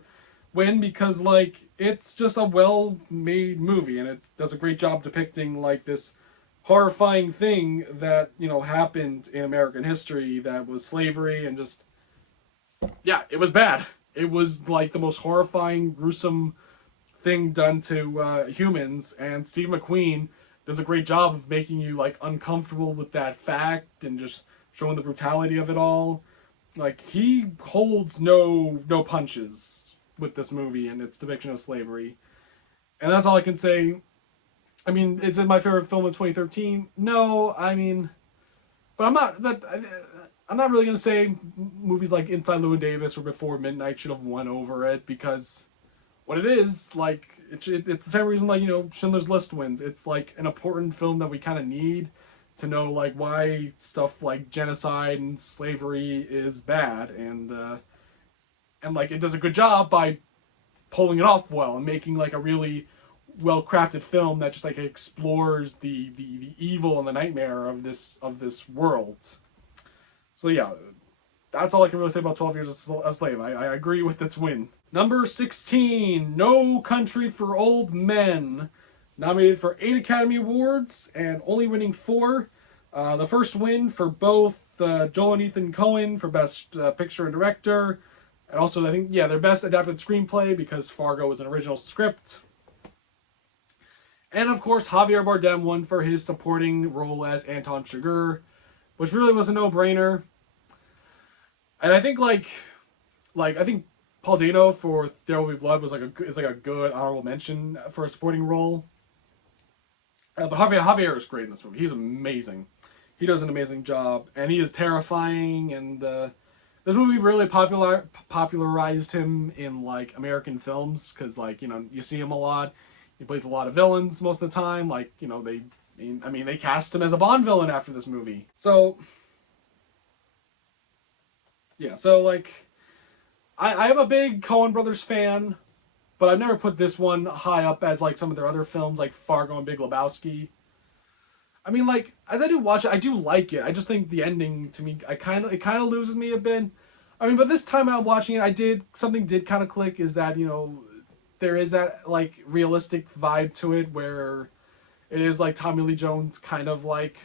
win, because like it's just a well made movie, and it does a great job depicting like this horrifying thing that happened in American history, that was slavery. And just, yeah, it was bad. It was like the most horrifying, gruesome thing done to humans, and Steve McQueen does a great job of making you like uncomfortable with that fact and just showing the brutality of it all. Like, he holds no punches with this movie and its depiction of slavery, and that's all I can say. I mean, is it my favorite film of 2013? No, I mean, but I'm not really gonna say movies like Inside Llewyn Davis or Before Midnight should have won over it, because what it is, like, it's the same reason, like, Schindler's List wins. It's like an important film that we kind of need to know, like, why stuff like genocide and slavery is bad, and like it does a good job by pulling it off well and making like a really well crafted film that just like explores the evil and the nightmare of this world. So yeah, that's all I can really say about 12 Years a Slave. I agree with its win. Number 16, No Country for Old Men, nominated for 8 Academy Awards and only winning 4. The first win for both Joel and Ethan Coen for Best Picture and Director, and also I think their Best Adapted Screenplay, because Fargo was an original script. And of course, Javier Bardem won for his supporting role as Anton Chigurh, which really was a no-brainer. And I think I think Paul Dano for There Will Be Blood is like a good honorable mention for a supporting role. But Javier is great in this movie. He's amazing. He does an amazing job, and he is terrifying. And this movie really popularized him in like American films, because like you see him a lot. He plays a lot of villains most of the time. Like they cast him as a Bond villain after this movie. So yeah, so like I am a big Coen Brothers fan, but I've never put this one high up as like some of their other films like Fargo and Big Lebowski. I mean, like, as I do watch it, I do like it. I just think the ending, to me, it kind of loses me a bit. I mean, but this time out watching it, something did kind of click, is that, there is that, like, realistic vibe to it, where it is, like, Tommy Lee Jones kind of, like,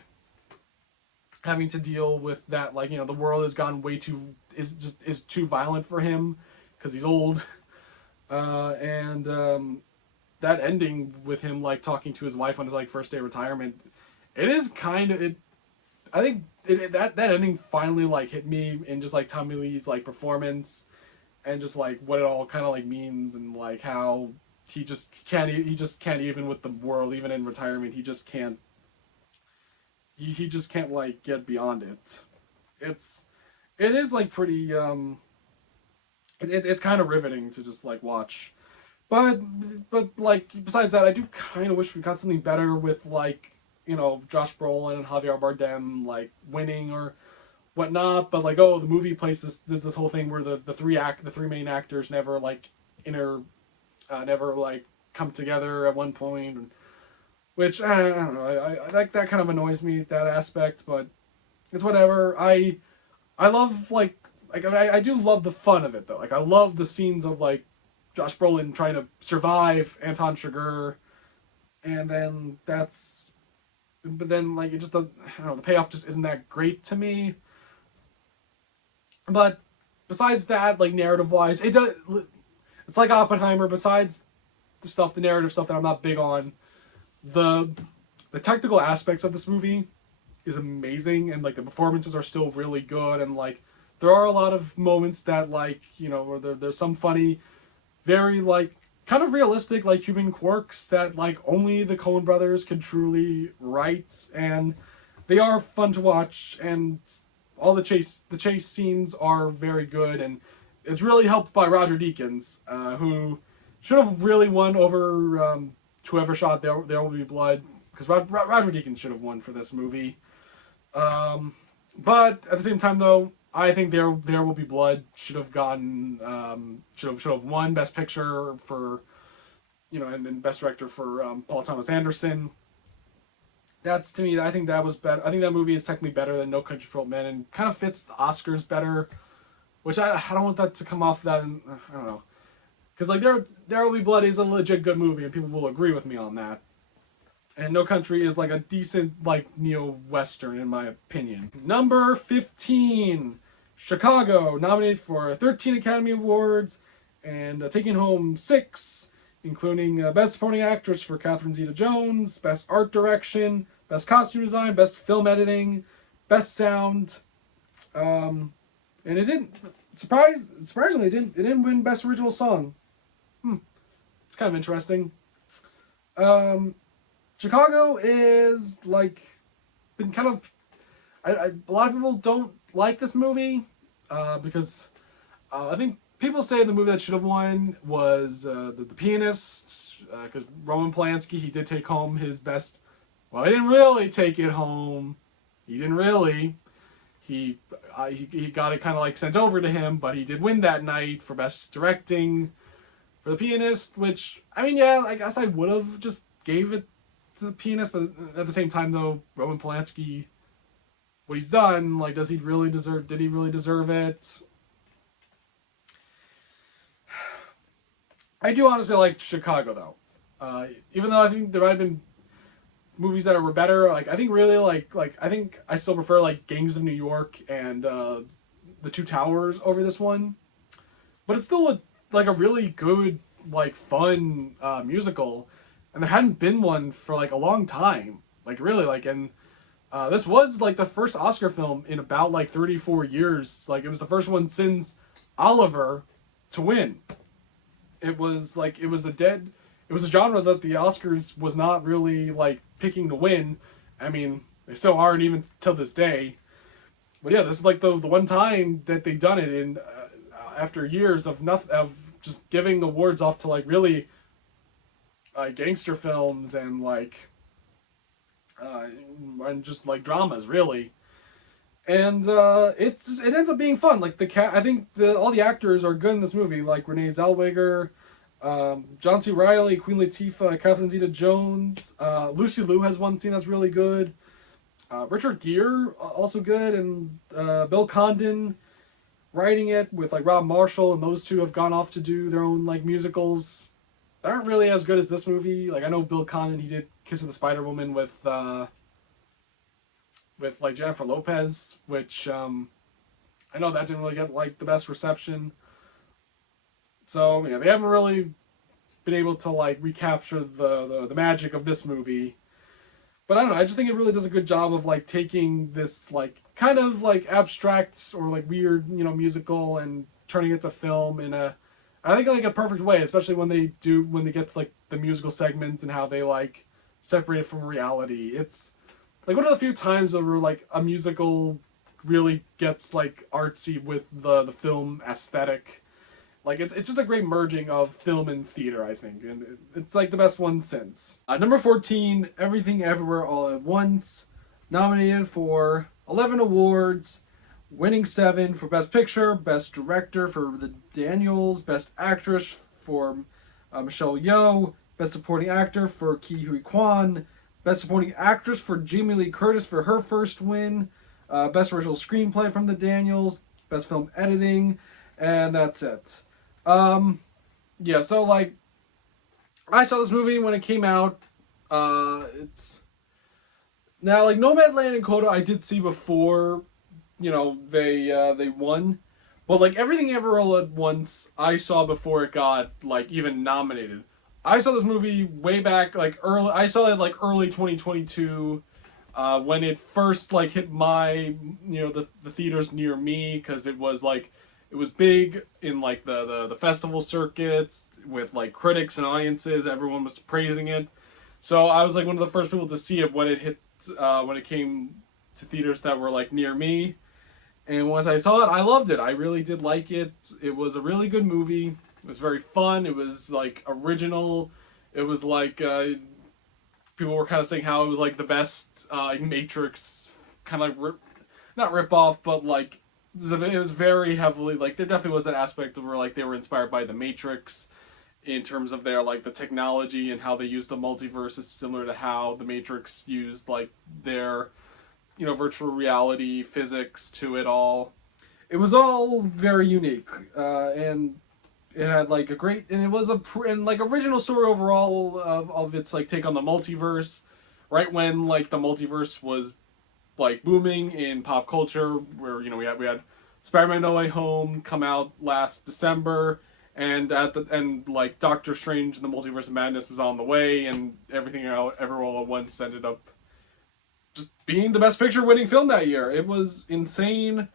having to deal with that, like, the world has gone is too violent for him, because he's old. And that ending with him, like, talking to his wife on his, like, first day of retirement, it is kind of I think that ending finally like hit me in just like Tommy Lee's like performance, and just like what it all kind of like means, and like how he just can't even with the world, even in retirement, he just can't like get beyond it. It is like pretty it's kind of riveting to just like watch. But like besides that, I do kind of wish we got something better with like Josh Brolin and Javier Bardem like winning or whatnot. But like, the movie plays this whole thing where the three main actors never like never like come together at one point, which I don't know. I like that kind of annoys me, that aspect. But it's whatever. I love like I do love the fun of it though. Like I love the scenes of like Josh Brolin trying to survive Anton Chigurh, and then but then like it just I don't know, the payoff just isn't that great to me. But besides that, like narrative wise, it's like Oppenheimer. Besides the narrative stuff that I'm not big on, the technical aspects of this movie is amazing, and like the performances are still really good, and like there are a lot of moments that like where there's some funny, very like kind of realistic like human quirks that like only the Coen brothers can truly write, and they are fun to watch, and all the chase scenes are very good, and it's really helped by Roger Deakins, who should have really won over whoever shot There Will Be Blood, because Roger Deakins should have won for this movie. But at the same time, though, I think There Will Be Blood should have gotten should have won Best Picture for and Best Director for Paul Thomas Anderson. That's, to me, I think that was better. I think that movie is technically better than No Country for Old Men, and kind of fits the Oscars better, which I don't want that to come off that, and I don't know, because like There Will Be Blood is a legit good movie, and people will agree with me on that. And No Country is like a decent like neo-western in my opinion. Number 15, Chicago, nominated for 13 Academy Awards and taking home 6, including Best Supporting Actress for Catherine Zeta-Jones, Best Art Direction, Best Costume Design, Best Film Editing, Best Sound, and it didn't. Surprisingly, it didn't win Best Original Song. It's kind of interesting. Chicago is like been kind of. A lot of people don't like this movie because I think people say the movie that should have won was the Pianist, because Roman Polanski, he did take home his best. Well, he didn't really take it home. He didn't really. He got it kind of like sent over to him, but he did win that night for Best Directing for The Pianist, which, I mean, yeah, I guess I would have just gave it to The Pianist, but at the same time, though, Roman Polanski, what he's done, like, did he really deserve it? I do honestly like Chicago, though. Even though I think there might have been movies that were better, like, I think really, I think I still prefer, like, Gangs of New York and The Two Towers over this one. But it's still, a really good, like, fun musical. And there hadn't been one for, like, a long time. Like, really, like, and this was, like, the first Oscar film in about, like, 34 years. Like, it was the first one since Oliver to win. It was a genre that the Oscars was not really, like, picking to win. I mean, they still aren't even till this day. But yeah, this is, like, the one time that they've done it in, after years of just giving awards off to, like, really gangster films and, like, and just, like, dramas, really. And it ends up being fun. Like, I think all the actors are good in this movie. Like Renee Zellweger, John C. Reilly, Queen Latifah, Catherine Zeta-Jones. Lucy Liu has one scene that's really good. Richard Gere, also good, and Bill Condon writing it with like Rob Marshall, and those two have gone off to do their own like musicals. They aren't really as good as this movie. Like, I know Bill Condon, he did Kiss of the Spider Woman with like Jennifer Lopez, which I know that didn't really get like the best reception. So yeah, they haven't really been able to like recapture the magic of this movie. But I don't know, I just think it really does a good job of like taking this like kind of like abstract or like weird, musical and turning it to film in I think like a perfect way, especially when they get to like the musical segments and how they like separate it from reality. It's like one of the few times where like a musical really gets like artsy with the film aesthetic. Like it's just a great merging of film and theater, I think, and it's like the best one since. Number 14, Everything Everywhere All at Once, nominated for 11 awards, winning 7 for Best Picture, Best Director for the Daniels, Best Actress for Michelle Yeoh, Best Supporting Actor for Ke Huy Quan, Best Supporting Actress for Jamie Lee Curtis for her first win, Best Original Screenplay from the Daniels, Best Film Editing, and that's it. yeah, so like I saw this movie when it came out. It's now like Nomadland and Coda I did see before, they won. But like Everything Ever All at Once I saw before it got like even nominated. I saw this movie way back like early I saw it like early 2022 when it first like hit my the theaters near me because it was big in like the festival circuits with like critics and audiences. Everyone was praising it. So I was like one of the first people to see it when it came to theaters that were like near me. And once I saw it, I loved it. I really did like it. It was a really good movie. It was very fun. It was like original. It was like people were kind of saying how it was like the best Matrix kind of not rip off, but like it was very heavily like there definitely was an aspect of where like they were inspired by the Matrix in terms of their like the technology and how they use the multiverse is similar to how the Matrix used like their virtual reality physics to it all. It was all very unique, and it had like a great and it was and like original story overall of its like take on the multiverse, right when like the multiverse was like booming in pop culture, where we had Spider-Man No Way Home come out last December, and like Doctor Strange and the Multiverse of Madness was on the way, and everything Ever All at Once ended up just being the Best Picture winning film that year. It was insane.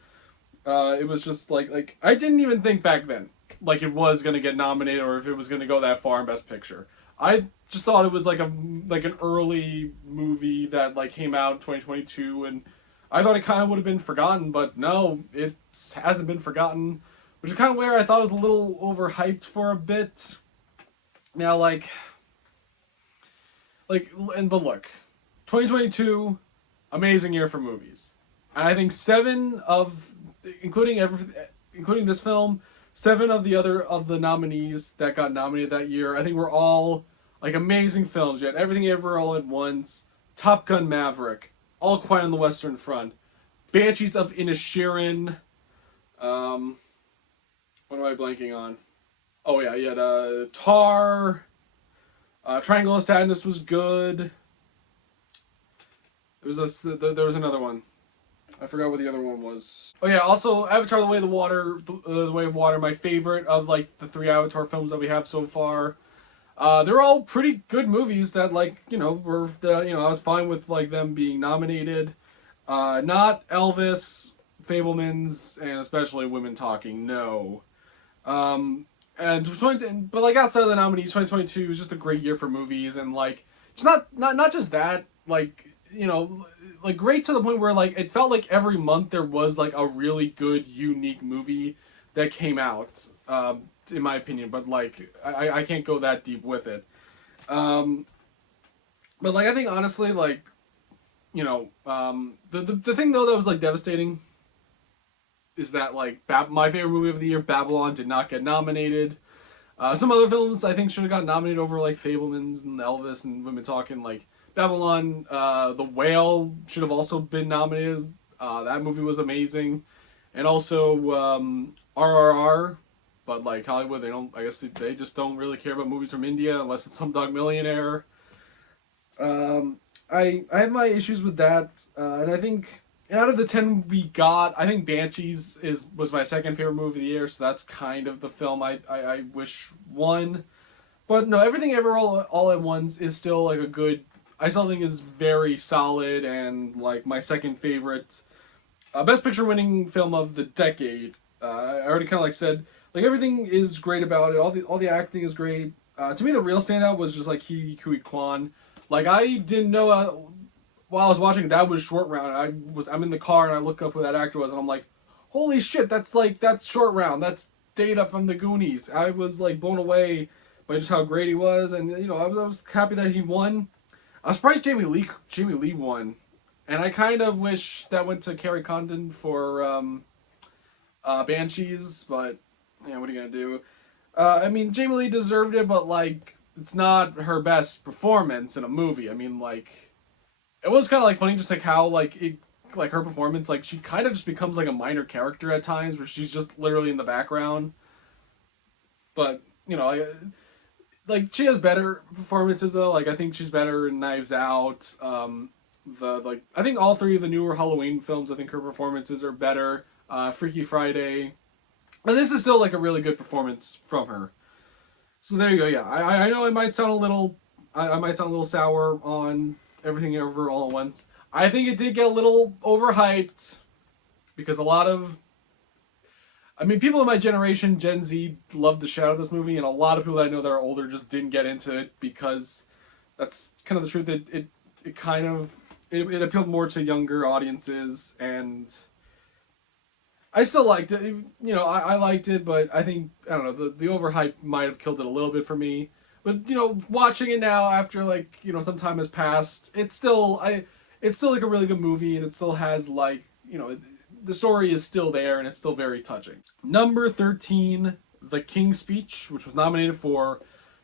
It was just like I didn't even think back then like it was gonna get nominated or if it was gonna go that far in Best Picture. I just thought it was like an early movie that like came out in 2022, and I thought it kind of would have been forgotten, but no, it hasn't been forgotten, which is kind of where I thought it was a little overhyped for a bit. Now, but look, 2022, amazing year for movies, and I think including this film, seven of the nominees that got nominated that year, I think were all like amazing films. You had Everything Ever All at Once, Top Gun Maverick, All Quiet on the Western Front, Banshees of Inisherin. What am I blanking on? Oh yeah, you had Tar. Triangle of Sadness was good. There was another one. I forgot what the other one was. Oh yeah, also Avatar: The Way of the Water, The Way of Water, my favorite of like the three Avatar films that we have so far. They're all pretty good movies that I was fine with like them being nominated. Not Elvis, Fablemans, and especially Women Talking. No. But like outside of the nominees, 2022 was just a great year for movies, and like it's not just that, like like great to the point where like it felt like every month there was like a really good unique movie that came out, in my opinion. But like I can't go that deep with it. But like I think honestly like the thing though that was like devastating is that like my favorite movie of the year, Babylon, did not get nominated. Some other films I think should have gotten nominated over like Fablemans and Elvis and Women Talking. Like Babylon, The Whale should have also been nominated. That movie was amazing, and also RRR. But like Hollywood, they don't. I guess they just don't really care about movies from India unless it's Slumdog Millionaire. I have my issues with that, and I think out of the 10 we got, I think Banshees was my second favorite movie of the year, so that's kind of the film I wish won. But no, Everything Ever All at Once is still like a good. I still think is very solid and like my second favorite, Best Picture winning film of the decade. I already kind of like said like everything is great about it. All the acting is great. To me, the real standout was just like Ke Huy Quan. Like I didn't know while I was watching that was Short Round. I'm in the car and I look up who that actor was and I'm like, holy shit, that's Short Round. That's Data from the Goonies. I was like blown away by just how great he was, and I was happy that he won. I was surprised Jamie Lee won, and I kind of wish that went to Carrie Condon for Banshees, but yeah, what are you gonna do? I mean, Jamie Lee deserved it, but like it's not her best performance in a movie. I mean, like it was kind of like funny, just like how like her performance, like she kind of just becomes like a minor character at times, where she's just literally in the background. But you know, like she has better performances though. Like I think she's better in Knives Out. I think all three of the newer Halloween films, I think her performances are better. Freaky Friday, and this is still like a really good performance from her. So there you go. Yeah, I know I might sound a little, I might sound a little sour on Everything Ever All at Once. I think it did get a little overhyped because a lot of, I mean, people in my generation, Gen Z, loved the shit out of this movie, and a lot of people that I know that are older just didn't get into it because that's kind of the truth. It kind of it appealed more to younger audiences, and I still liked it. You know, I liked it, but I think I don't know the overhype might have killed it a little bit for me. But you know, watching it now after like you know some time has passed, it's still like a really good movie, and it still has like you know the story is still there, and it's still very touching. Number 13, The King's Speech, which was nominated for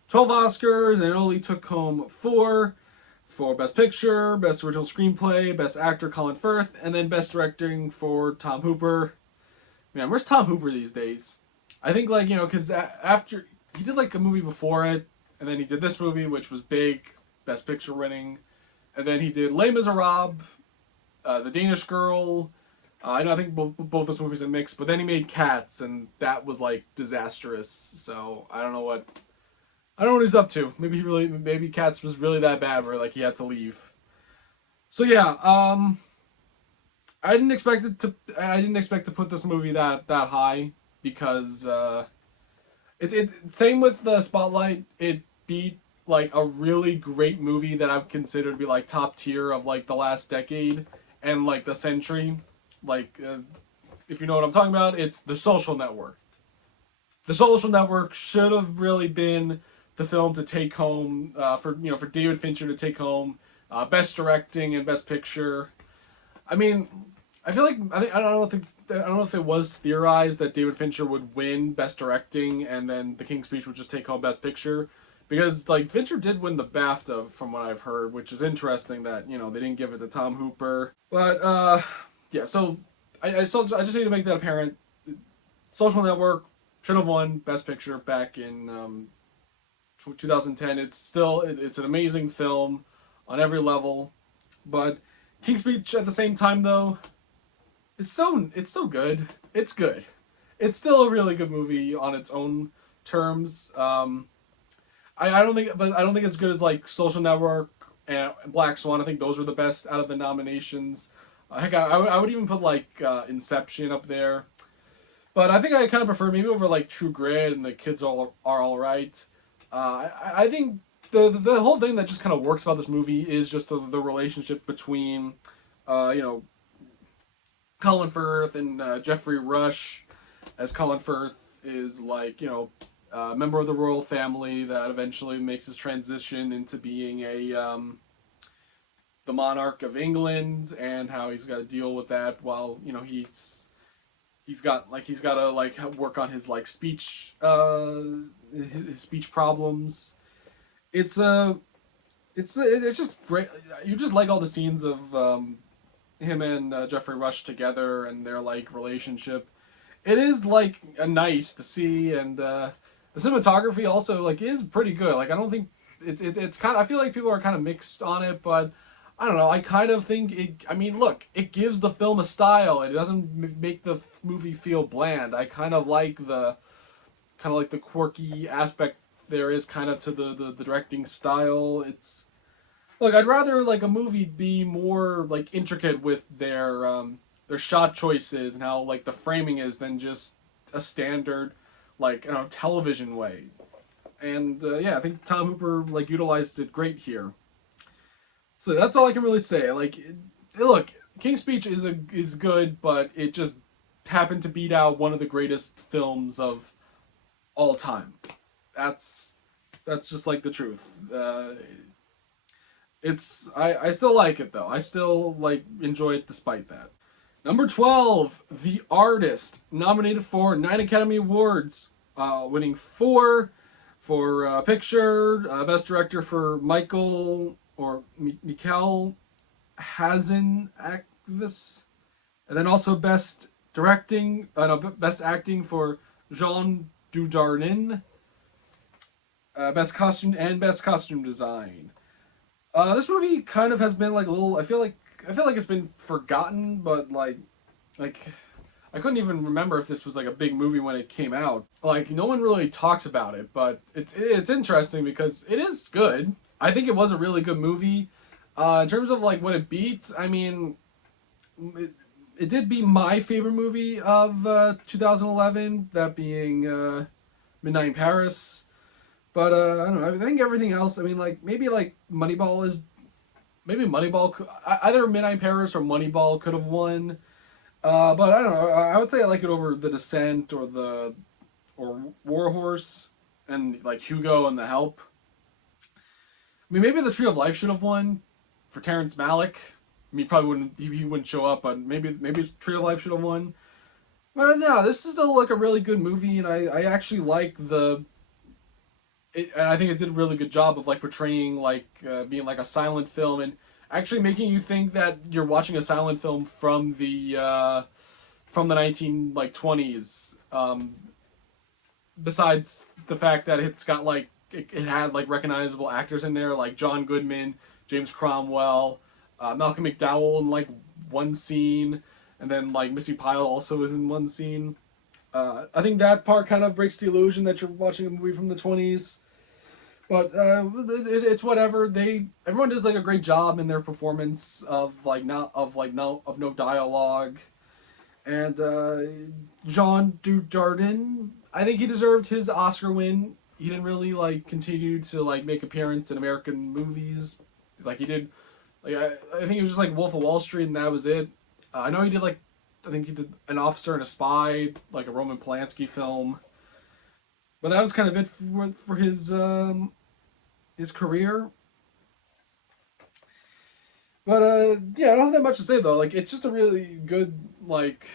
12 Oscars and it only took home 4 for Best Picture, Best Original Screenplay, Best Actor Colin Firth, and then Best Directing for Tom Hooper. Man, where's Tom Hooper these days? I think like you know because after he did like a movie before it, and then he did this movie which was big, Best Picture winning, and then he did Les Miserables, The Danish Girl. I know I think both those movies are mixed, but then he made Cats, and that was like disastrous. So I don't know what he's up to. Maybe Cats was really that bad where like he had to leave. So yeah, I didn't expect to put this movie that high because it same with the Spotlight. It beat like a really great movie that I've considered to be like top tier of like the last decade and like the century. Like if you know what I'm talking about, it's The Social Network. The Social Network should have really been the film to take home for David Fincher to take home Best Directing and Best Picture. I mean, I feel like I don't know if it was theorized that David Fincher would win Best Directing and then The King's Speech would just take home Best Picture because like Fincher did win the BAFTA from what I've heard, which is interesting that you know they didn't give it to Tom Hooper. But yeah, so I just need to make that apparent. Social Network should have won Best Picture back in 2010. It's an amazing film on every level, but King's Speech at the same time though, it's so good. It's good. It's still a really good movie on its own terms. I don't think, but I don't think it's good as like Social Network and Black Swan. I think those were the best out of the nominations. Heck, I would even put like Inception up there. But I think I kind of prefer maybe over like True Grit and The Kids Are All Right. I think the whole thing that just kind of works about this movie is just the relationship between, you know, Colin Firth and Jeffrey Rush, as Colin Firth is like, you know, a member of the royal family that eventually makes his transition into being the monarch of England, and how he's got to deal with that while you know he's got to like work on his like his speech problems. It's it's just great. You just like all the scenes of him and Jeffrey Rush together and their like relationship. It is like nice to see, and the cinematography also like is pretty good. Like I don't think it's kind of, I feel like people are kind of mixed on it, but I don't know. I kind of think it. I mean, look, it gives the film a style. It doesn't make the movie feel bland. I kind of like the quirky aspect there is kind of to the directing style. It's look. I'd rather like a movie be more like intricate with their shot choices and how like the framing is than just a standard like you know television way. And yeah, I think Tom Hooper like utilized it great here. So that's all I can really say. Like, look, King's Speech is good, but it just happened to beat out one of the greatest films of all time. That's just like the truth. I still like it though. I still like enjoy it despite that. Number 12, The Artist, nominated for 9 Academy Awards, winning 4 for picture, best director for Michael Hazenakvis, and then also best acting for Jean Dujardin. Best Costume and Best Costume Design. This movie kind of has been like a little. I feel like it's been forgotten, but like I couldn't even remember if this was like a big movie when it came out. Like no one really talks about it, but it's interesting because it is good. I think it was a really good movie. In terms of like what it beat, I mean, it, it did beat my favorite movie of 2011, that being Midnight in Paris. But I don't know. I think everything else. I mean, like maybe like Moneyball is maybe Moneyball. Either Midnight in Paris or Moneyball could have won. But I don't know. I would say I like it over The Descent or War Horse and like Hugo and The Help. I mean, maybe The Tree of Life should have won for Terrence Malick. I mean, he wouldn't show up, but maybe Tree of Life should have won. But no, this is still like a really good movie, and I actually like and I think it did a really good job of like portraying like being like a silent film and actually making you think that you're watching a silent film from the 1920s. Besides the fact that it's got like it had like recognizable actors in there like John Goodman, James Cromwell, Malcolm McDowell in like one scene, and then like Missy Pyle also is in one scene. I think that part kind of breaks the illusion that you're watching a movie from the 20s. But it's whatever. Everyone does like a great job in their performance of no dialogue, and Jean Dujardin. I think he deserved his Oscar win. He didn't really like continue to like make appearance in American movies, like he did. Like I think it was just like Wolf of Wall Street, and that was it. I know he did like I think he did An Officer and a Spy, like a Roman Polanski film. But that was kind of it for his career. But yeah, I don't have that much to say though. Like it's just a really good like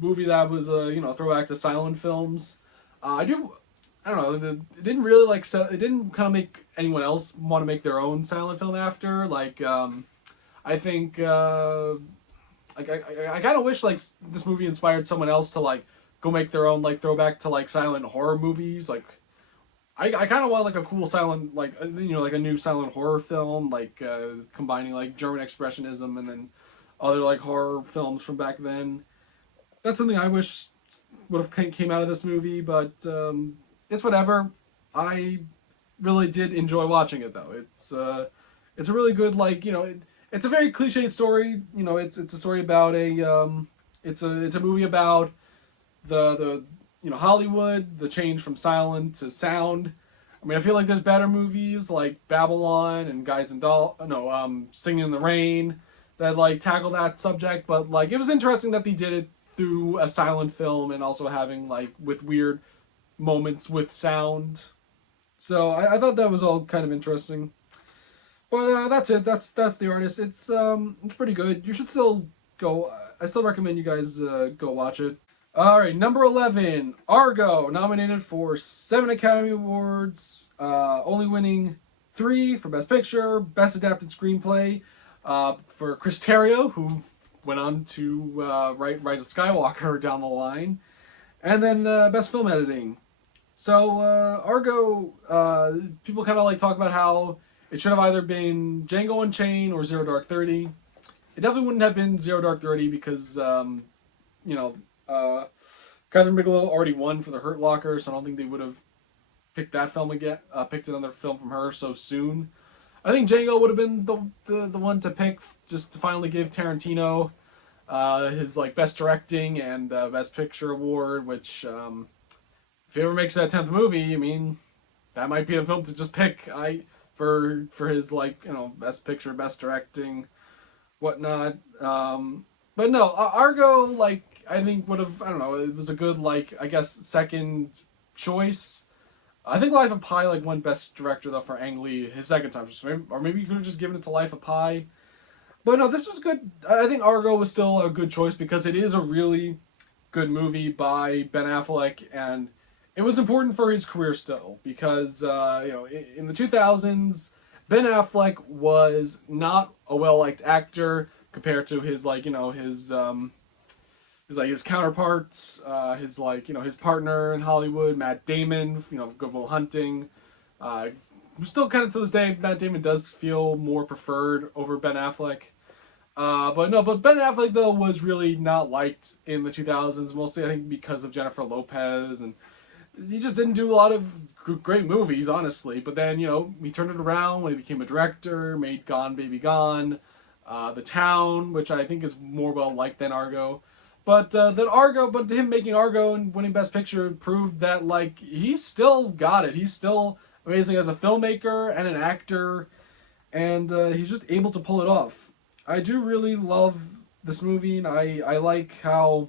movie that was throwback to silent films. I don't know. It didn't really like it didn't kind of make anyone else want to make their own silent film after. Like I think I kind of wish like this movie inspired someone else to like go make their own like throwback to like silent horror movies. Like I kind of want like a cool silent like like a new silent horror film like combining like German expressionism and then other like horror films from back then. That's something I wish would have came out of this movie, but it's whatever. I really did enjoy watching it though. It's a really good like it's a very cliched story. It's a story about it's a movie about the Hollywood, the change from silent to sound. I mean, I feel like there's better movies like Babylon and Singing in the Rain that like tackle that subject, but like it was interesting that they did it through a silent film and also having like with weird moments with sound. So I thought that was all kind of interesting. But that's it. That's The Artist. It's pretty good. You should still go. I still recommend you guys go watch it. All right, number 11, Argo, nominated for 7 Academy Awards, only winning 3 for Best Picture, Best Adapted Screenplay for Chris Terrio, who went on to write Rise of Skywalker down the line, and then Best Film Editing. So Argo, people kind of like talk about how it should have either been Django Unchained or Zero Dark 30. It definitely wouldn't have been Zero Dark 30 because Catherine Bigelow already won for The Hurt Locker, so I don't think they would have picked that film again. Picked another film from her so soon. I think Django would have been the one to pick just to finally give Tarantino his like Best Directing and Best Picture award. Which if he ever makes that 10th movie, I mean that might be a film to just pick. For his like Best Picture, Best Directing, whatnot. But no, Argo like I think would have I don't know. It was a good like I guess second choice. I think Life of Pi like won Best Director though for Ang Lee his second time, or maybe you could have just given it to Life of Pi. But no, this was good. I think Argo was still a good choice because it is a really good movie by Ben Affleck, and it was important for his career still because in the 2000s Ben Affleck was not a well-liked actor compared to his his counterparts, his like his partner in Hollywood, Matt Damon, Good Will Hunting. Uh, Still kind of to this day, Matt Damon does feel more preferred over Ben Affleck. But no, but Ben Affleck though was really not liked in the 2000s, mostly I think because of Jennifer Lopez, and he just didn't do a lot of great movies, honestly. But then he turned it around when he became a director, made Gone Baby Gone, The Town, which I think is more well liked than Argo. But but him making Argo and winning Best Picture proved that like he's still got it. He's still amazing as a filmmaker and an actor, and he's just able to pull it off. I do really love this movie, and I like how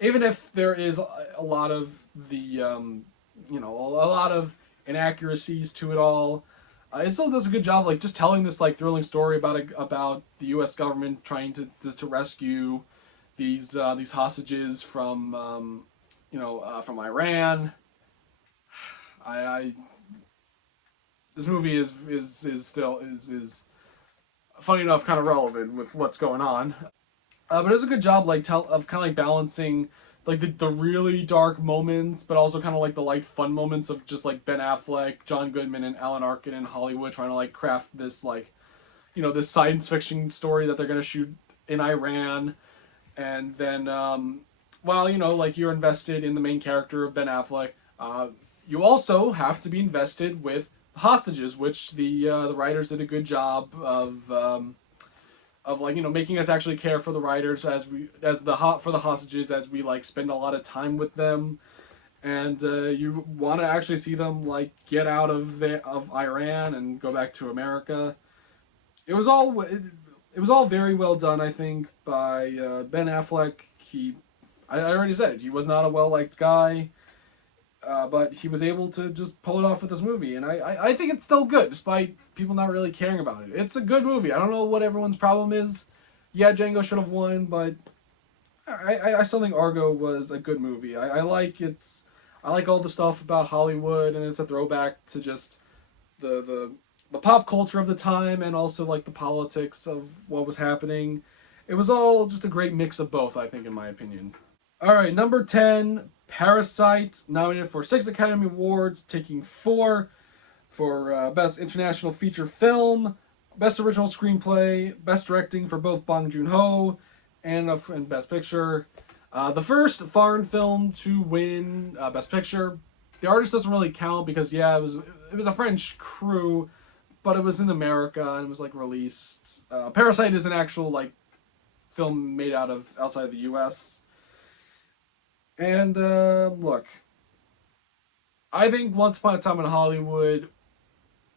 even if there is a lot of the a lot of inaccuracies to it all, it still does a good job like just telling this like thrilling story about the U.S. government trying to rescue these hostages from from Iran. I This movie is still is funny enough kind of relevant with what's going on. But it does a good job like of kind of like balancing like the really dark moments, but also kind of like the light fun moments of just like Ben Affleck, John Goodman, and Alan Arkin in Hollywood trying to like craft this like this science fiction story that they're gonna shoot in Iran, and then while like you're invested in the main character of Ben Affleck, you also have to be invested with hostages, which the writers did a good job of like making us actually care for the writers for the hostages as we like spend a lot of time with them, and you want to actually see them like get out of Iran and go back to America. It was all very well done, I think, by Ben Affleck. I already said it, he was not a well liked guy. But he was able to just pull it off with this movie, and I think it's still good, despite people not really caring about it. It's a good movie. I don't know what everyone's problem is. Yeah, Django should have won, but I still think Argo was a good movie. I like all the stuff about Hollywood, and it's a throwback to just the pop culture of the time, and also like the politics of what was happening. It was all just a great mix of both, I think, in my opinion. All right, number 10, Parasite, nominated for 6 Academy Awards, taking 4 for Best International Feature Film, Best Original Screenplay, Best Directing for both Bong Joon-ho, and Best Picture. The first foreign film to win Best Picture. The artist doesn't really count because it was a French crew, but it was in America and it was like released. Parasite is an actual like film made outside the U.S. And look, I think Once Upon a Time in Hollywood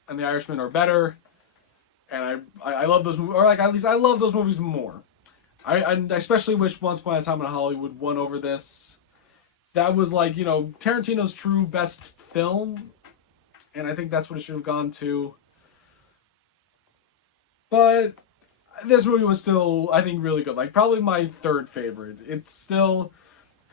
and The Irishman are better, and I love those movies, or like at least I love those movies more. I especially wish Once Upon a Time in Hollywood won over this. That was like Tarantino's true best film, and I think that's what it should have gone to. But this movie was still, I think, really good. Like probably my third favorite. It's still.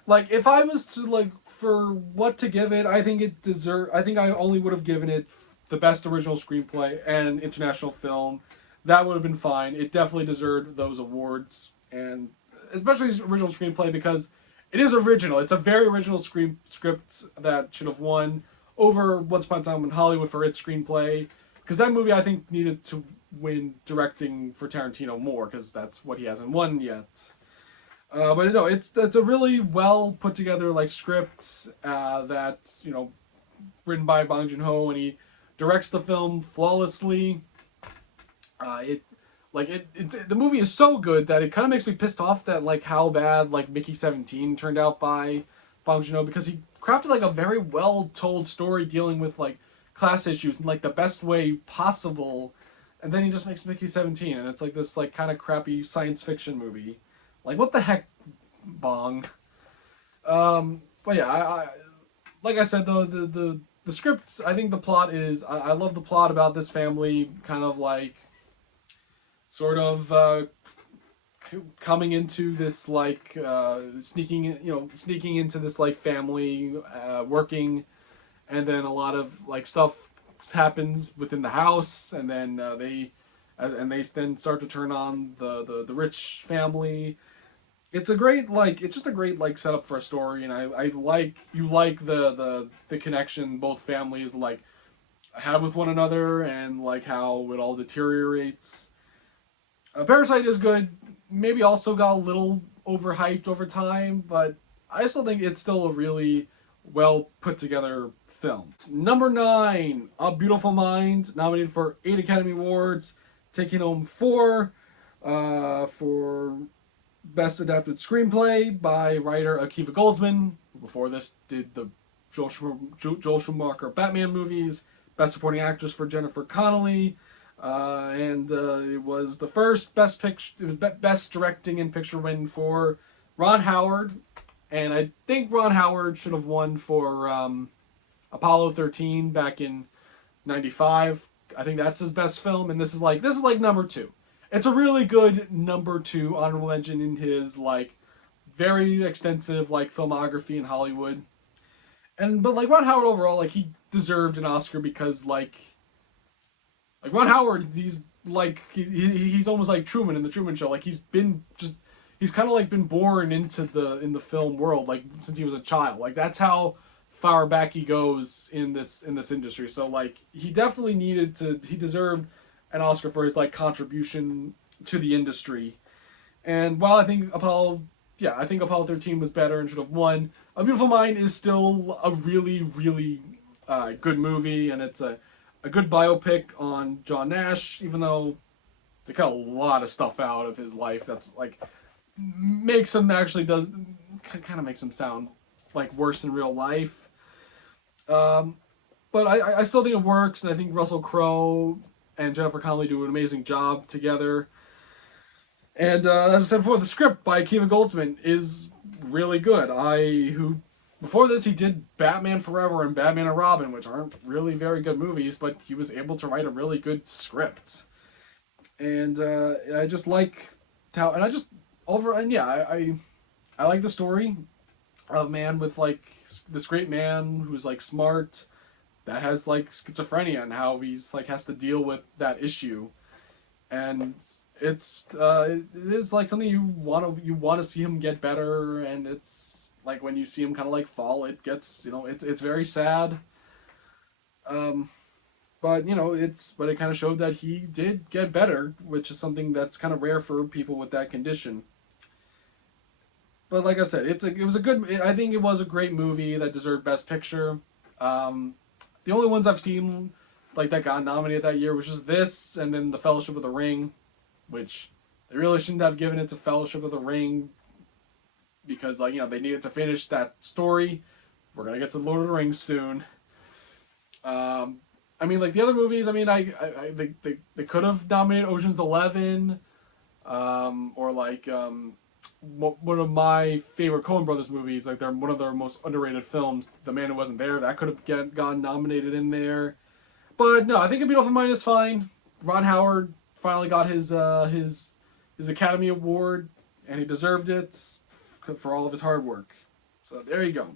Like, if I was to, like, for what to give it, I think I only would have given it the best original screenplay and international film. That would have been fine. It definitely deserved those awards, and especially original screenplay because it is original. It's a very original script that should have won over Once Upon a Time in Hollywood for its screenplay. Because that movie, I think, needed to win directing for Tarantino more, because that's what he hasn't won yet. But no, it's a really well put together like script that's written by Bong Joon-ho, and he directs the film flawlessly. The movie is so good that it kind of makes me pissed off that like how bad like Mickey 17 turned out by Bong Joon-ho, because he crafted like a very well told story dealing with like class issues in like the best way possible, and then he just makes Mickey 17, and it's like this like kind of crappy science fiction movie. Like, what the heck, Bong? But yeah, I like I said though, the script, I think the plot is, I love the plot about this family kind of like sort of coming into this like sneaking into this like family working, and then a lot of like stuff happens within the house, and then they then start to turn on the rich family. it's a great like it's just a great like setup for a story, and I like you like the connection both families like have with one another and like how it all deteriorates. Parasite is good. Maybe also got a little overhyped over time, but I still think it's still a really well put together film. Number nine, A Beautiful Mind, nominated for 8 Academy Awards, taking home four for Best Adapted Screenplay by writer Akiva Goldsman, who before this did the Joel Schumacher Batman movies. Best Supporting Actress for Jennifer Connelly, and it was the first Best Picture, it was Best Directing and Picture win for Ron Howard, and I think Ron Howard should have won for Apollo 13 back in '95. I think that's his best film, and this is like number two. It's a really good number two honorable mention in his like very extensive like filmography in Hollywood. And but like Ron Howard overall, like he deserved an Oscar because like Ron Howard, he's like he's almost like Truman in the Truman Show. Like he's kind of like been born into the in the film world like since he was a child. Like that's how far back he goes in this industry. So like he deserved an Oscar for his like contribution to the industry. And while I think Apollo 13 was better and should have won. A Beautiful Mind is still a really, really good movie, and it's a good biopic on John Nash, even though they cut a lot of stuff out of his life that's like makes him actually does kind of makes him sound like worse in real life. Um, but I still think it works, and I think Russell Crowe and Jennifer Connelly do an amazing job together. And as I said before, the script by Akiva Goldsman is really good. Who before this he did Batman Forever and Batman and Robin, which aren't really very good movies, but he was able to write a really good script. And I just like how, and I just over and yeah, I like the story of a man with like this great man who's like smart that has like schizophrenia and how he's like has to deal with that issue, and it is like something you want to see him get better, and it's like when you see him kind of like fall, it gets it's very sad. Um, but but it kind of showed that he did get better, which is something that's kind of rare for people with that condition. But like I said, it was a good. I think it was a great movie that deserved Best Picture. Um, the only ones I've seen like that got nominated that year was just this, and then The Fellowship of the Ring, which they really shouldn't have given it to Fellowship of the Ring because like they needed to finish that story. We're gonna get to Lord of the Rings soon. I mean, like the other movies. I mean, they could have nominated Ocean's 11, or like one of my favorite Coen Brothers movies. Like they're one of their most underrated films, The Man Who Wasn't There. That could have gotten nominated in there. But no, I think A Beautiful Mind is fine. Ron Howard finally got his Academy Award, and he deserved it for all of his hard work. So there you go.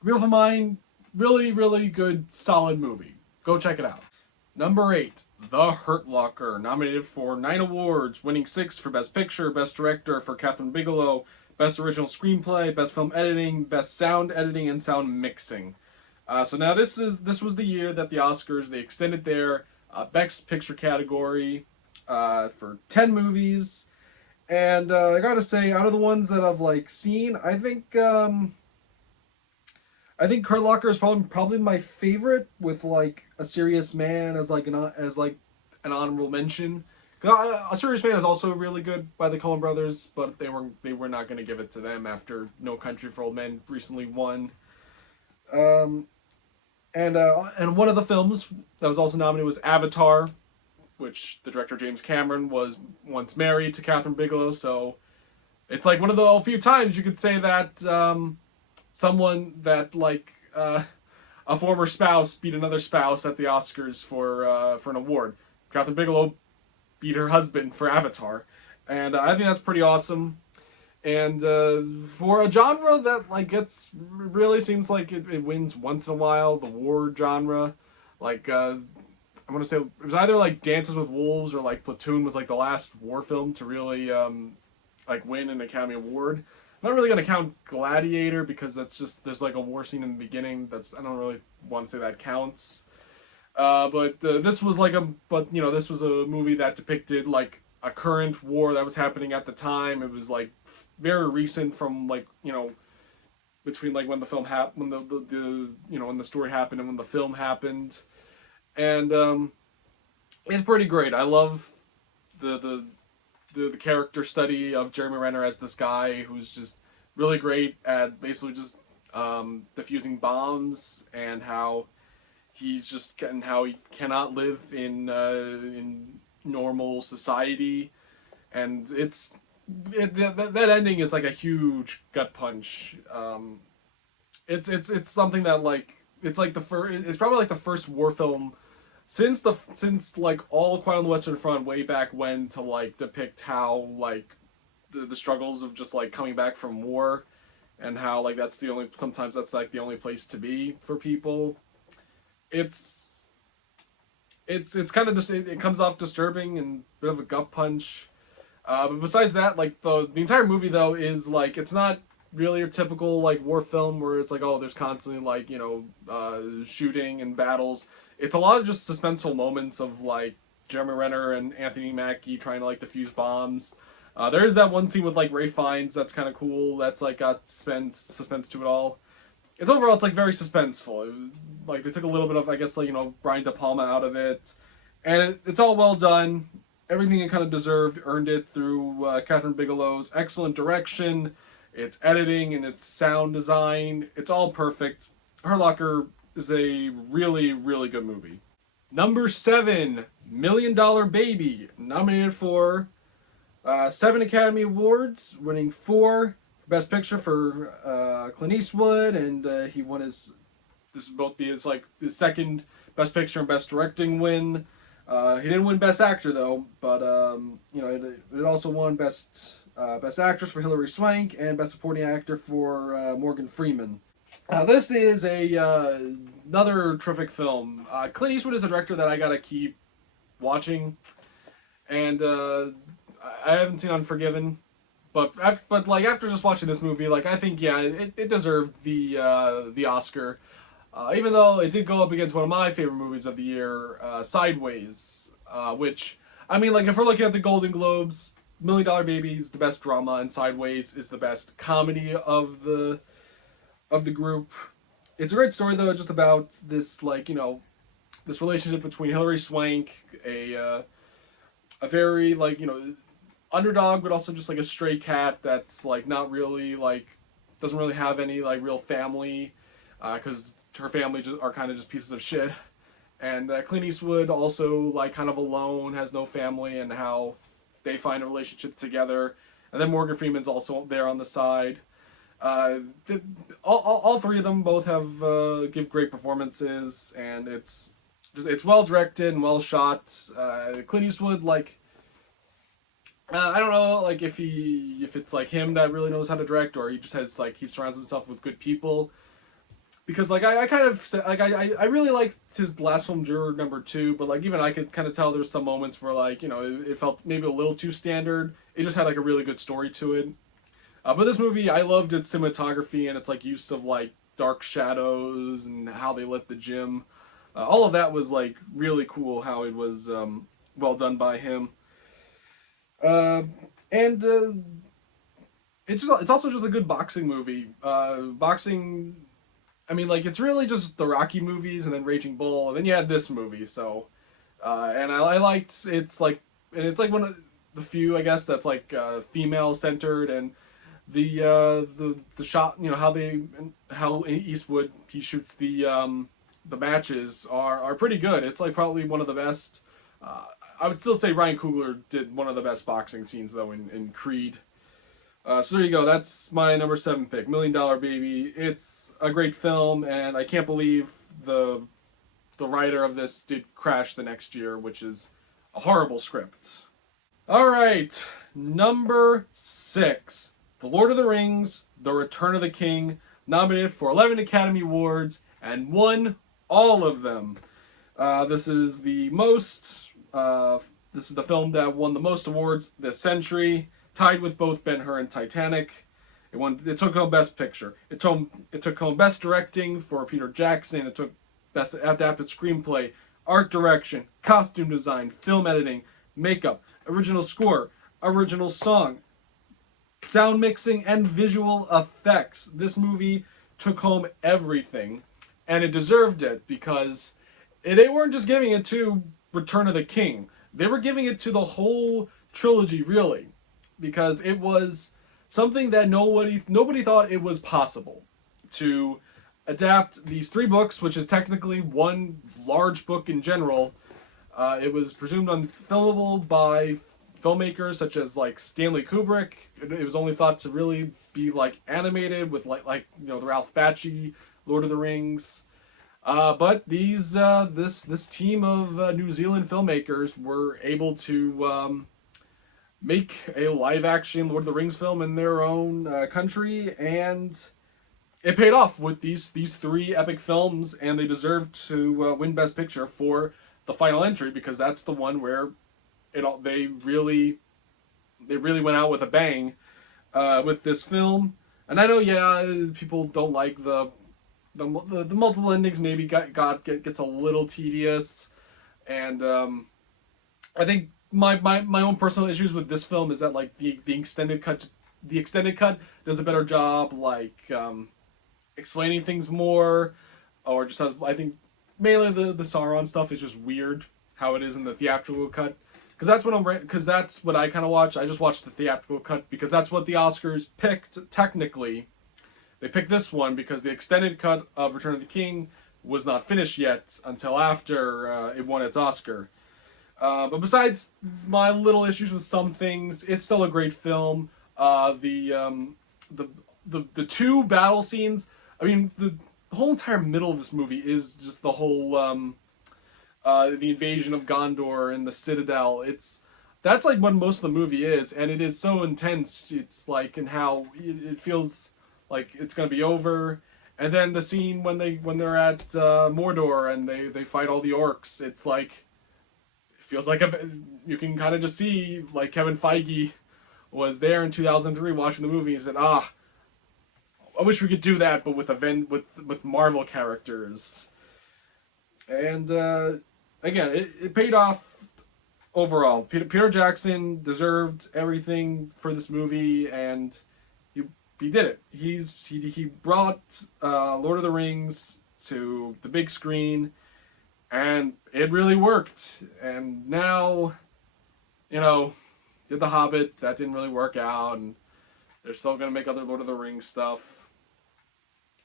A Beautiful Mind, really, really good, solid movie. Go check it out. Number 8, The Hurt Locker, nominated for 9 awards, winning 6 for Best Picture, Best Director for Kathryn Bigelow, Best Original Screenplay, Best Film Editing, Best Sound Editing, and Sound Mixing. So now this was the year that the Oscars they extended their Best Picture category for 10 movies, and I gotta say, out of the ones that I've like seen, I think Hurt Locker is probably my favorite, with like A Serious Man as like an honorable mention. A Serious Man is also really good by the Coen Brothers, but they were not going to give it to them after No Country for Old Men recently won. Um, and one of the films that was also nominated was Avatar, which the director James Cameron was once married to Kathryn Bigelow, so it's like one of the few times you could say that someone that like a former spouse beat another spouse at the Oscars for an award. Kathryn Bigelow beat her husband for Avatar, and I think that's pretty awesome. And for a genre that like gets really seems like it wins once in a while, the war genre, like I want to say it was either like Dances with Wolves or like Platoon was like the last war film to really like win an Academy Award. I'm not really gonna count Gladiator because that's just there's like a war scene in the beginning. I don't really want to say that counts. But this was like this was a movie that depicted like a current war that was happening at the time. It was like very recent from like between like when the film happened, when when the story happened and when the film happened, and it's pretty great. I love the character study of Jeremy Renner as this guy who's just really great at basically just defusing bombs and how how he cannot live in normal society, and that ending is like a huge gut punch. It's something that like it's probably like the first war film since like all Quiet on the Western Front way back when to like depict how like the struggles of just like coming back from war, and how like sometimes that's like the only place to be for people. It's kind of just it comes off disturbing and a bit of a gut punch. But besides that, like the entire movie though is like it's not really a typical like war film where it's like, oh, there's constantly like shooting and battles. It's a lot of just suspenseful moments of like Jeremy Renner and Anthony Mackie trying to like defuse bombs. There is that one scene with like Ray Fiennes that's kind of cool. That's like got suspense to it all. It's like very suspenseful. Like they took a little bit of I guess like Brian De Palma out of it, and it's all well done. Everything it kind of deserved, earned it through Catherine Bigelow's excellent direction, its editing, and its sound design. It's all perfect. Hurt Locker is a really, really good movie. Number 7, Million Dollar Baby, nominated for 7 Academy Awards, winning 4 for Best Picture for Clint Eastwood, and he won this would both be his second Best Picture and Best Directing win. He didn't win Best Actor though, but it also won Best Actress for Hilary Swank and Best Supporting Actor for Morgan Freeman. This is another terrific film. Clint Eastwood is a director that I gotta keep watching, and I haven't seen Unforgiven, but after just watching this movie, like I think it deserved the Oscar. Even though it did go up against one of my favorite movies of the year, Sideways, which, I mean, like, if we're looking at the Golden Globes, Million Dollar Baby is the best drama, and Sideways is the best comedy of the group. It's a great story, though, just about this, this relationship between Hilary Swank, a very, underdog, but also just, like, a stray cat that's, not really, doesn't really have any, real family, because her family are kind of just pieces of shit, and Clint Eastwood also kind of alone, has no family, and how they find a relationship together, and then Morgan Freeman's also there on the side. All three of them both have give great performances, and it's well directed and well shot. Clint Eastwood, I don't know, if it's him that really knows how to direct, or he just has he surrounds himself with good people. Because I kind of I really liked his last film, Juror Number 2, but even I could kind of tell there's some moments where it felt maybe a little too standard. It just had a really good story to it. But this movie, I loved its cinematography and its use of dark shadows and how they lit the gym. All of that was really cool. How it was well done by him. And it's also just a good boxing movie. Boxing. I mean, it's really just the Rocky movies and then Raging Bull, and then you had this movie. So, and I liked it's and it's one of the few, I guess, that's female centered, and the shot, how Eastwood he shoots the matches are pretty good. It's probably one of the best. I would still say Ryan Coogler did one of the best boxing scenes though in Creed. So there you go. That's my number 7 pick, Million Dollar Baby. It's a great film, and I can't believe the writer of this did crash the next year, which is a horrible script. All right, number 6, The Lord of the Rings: The Return of the King, nominated for 11 Academy Awards and won all of them. This is the film that won the most awards this century. tied with both Ben-Hur and Titanic. It took home Best Picture. It took home Best Directing for Peter Jackson. It took Best Adapted Screenplay, Art Direction, Costume Design, Film Editing, Makeup, Original Score, Original Song, Sound Mixing, and Visual Effects. This movie took home everything, and it deserved it because they weren't just giving it to Return of the King. They were giving it to the whole trilogy, really, because it was something that nobody thought it was possible to adapt these three books, which is technically one large book in general. It was presumed unfilmable by filmmakers such as like Stanley Kubrick. It was only thought to really be like animated with like the Ralph Bakshi Lord of the Rings. But this team of New Zealand filmmakers were able to make a live action Lord of the Rings film in their own country, and it paid off with these three epic films, and they deserved to win Best Picture for the final entry because that's the one where they really went out with a bang with this film. And I know, people don't like the multiple endings. Maybe gets a little tedious, and I think my own personal issues with this film is that like the extended cut does a better job like explaining things more, or just has, I think mainly the Sauron stuff is just weird how it is in the theatrical cut. Because that's what I kind of watch. I just watched the theatrical cut because that's what the Oscars picked. Technically, they picked this one because the extended cut of Return of the King was not finished yet until after it won its Oscar. But besides my little issues with some things, it's still a great film. The two battle scenes. I mean, the whole entire middle of this movie is just the whole the invasion of Gondor and the Citadel. That's like what most of the movie is, and it is so intense. It's like, and how it feels like it's gonna be over. And then the scene when they're at Mordor and they fight all the orcs. It's like, it feels like you can kind of just see like Kevin Feige was there in 2003 watching the movie and said, I wish we could do that, but with Marvel characters. And again, it paid off overall. Peter Jackson deserved everything for this movie, and he did it. He brought Lord of the Rings to the big screen, and it really worked. And now, did The Hobbit. That didn't really work out, and they're still gonna make other Lord of the Rings stuff.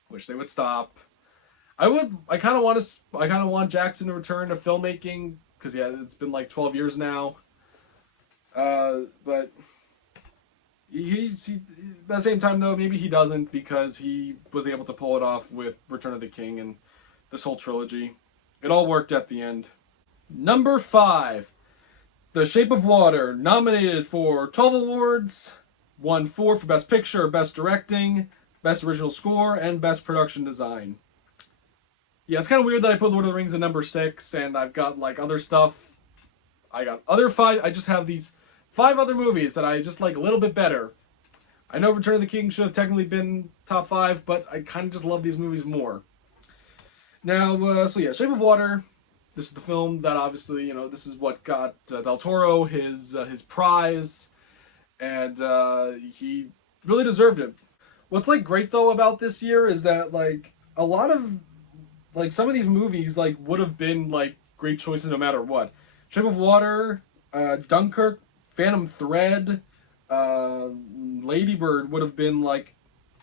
Wish they would stop. I kind of want Jackson to return to filmmaking because it's been like 12 years now. But he at the same time though, maybe he doesn't because he was able to pull it off with Return of the King and this whole trilogy. It all worked at the end. Number 5, The Shape of Water, nominated for 12 awards, won 4 for Best Picture, Best Directing, Best Original Score, and Best Production Design. Yeah, it's kind of weird that I put Lord of the Rings at number 6, and I've got like other stuff. I got other 5. I just have these 5 other movies that I just like a little bit better. I know Return of the King should have technically been top 5, but I kind of just love these movies more. Now, Shape of Water. This is the film that obviously, this is what got Del Toro his prize, and he really deserved it. What's like great though about this year is that like a lot of like some of these movies like would have been like great choices no matter what. Shape of Water, Dunkirk, Phantom Thread, Lady Bird would have been like,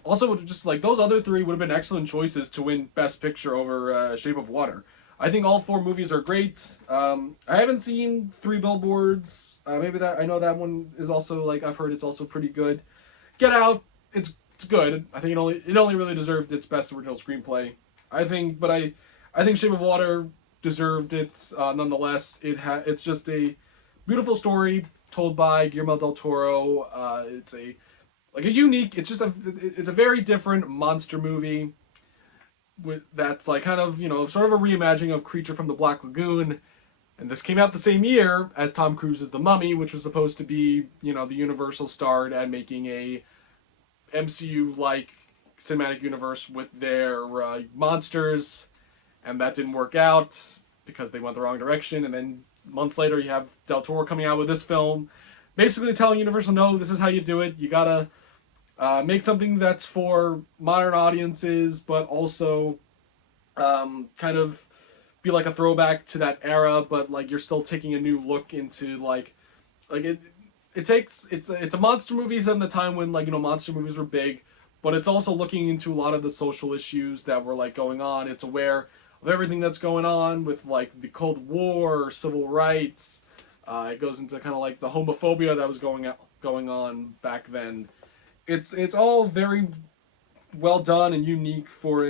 also just like those other 3 would have been excellent choices to win Best Picture over Shape of Water. I think all 4 movies are great. I haven't seen 3 Billboards. Maybe I know that one is also like, I've heard it's also pretty good. Get Out, it's good. I think it only really deserved its Best Original Screenplay. I think Shape of Water deserved it nonetheless. It's just a beautiful story told by Guillermo del Toro. It's a unique. It's a very different monster movie. That's like kind of sort of a reimagining of Creature from the Black Lagoon, And this came out the same year as Tom Cruise's The Mummy, which was supposed to be, you know, the Universal start at making a MCU-like cinematic universe with their monsters, and that didn't work out because they went the wrong direction. And then months later, you have Del Toro coming out with this film, basically telling Universal, no, this is how you do it. You gotta make something that's for modern audiences, but also kind of be like a throwback to that era, but like you're still taking a new look into like it's a monster movie set in the time when, like, you know, monster movies were big, but it's also looking into a lot of the social issues that were like going on. It's aware of everything that's going on with like the Cold War, civil rights. It goes into kind of like the homophobia that was going on back then. It's all very well done and unique for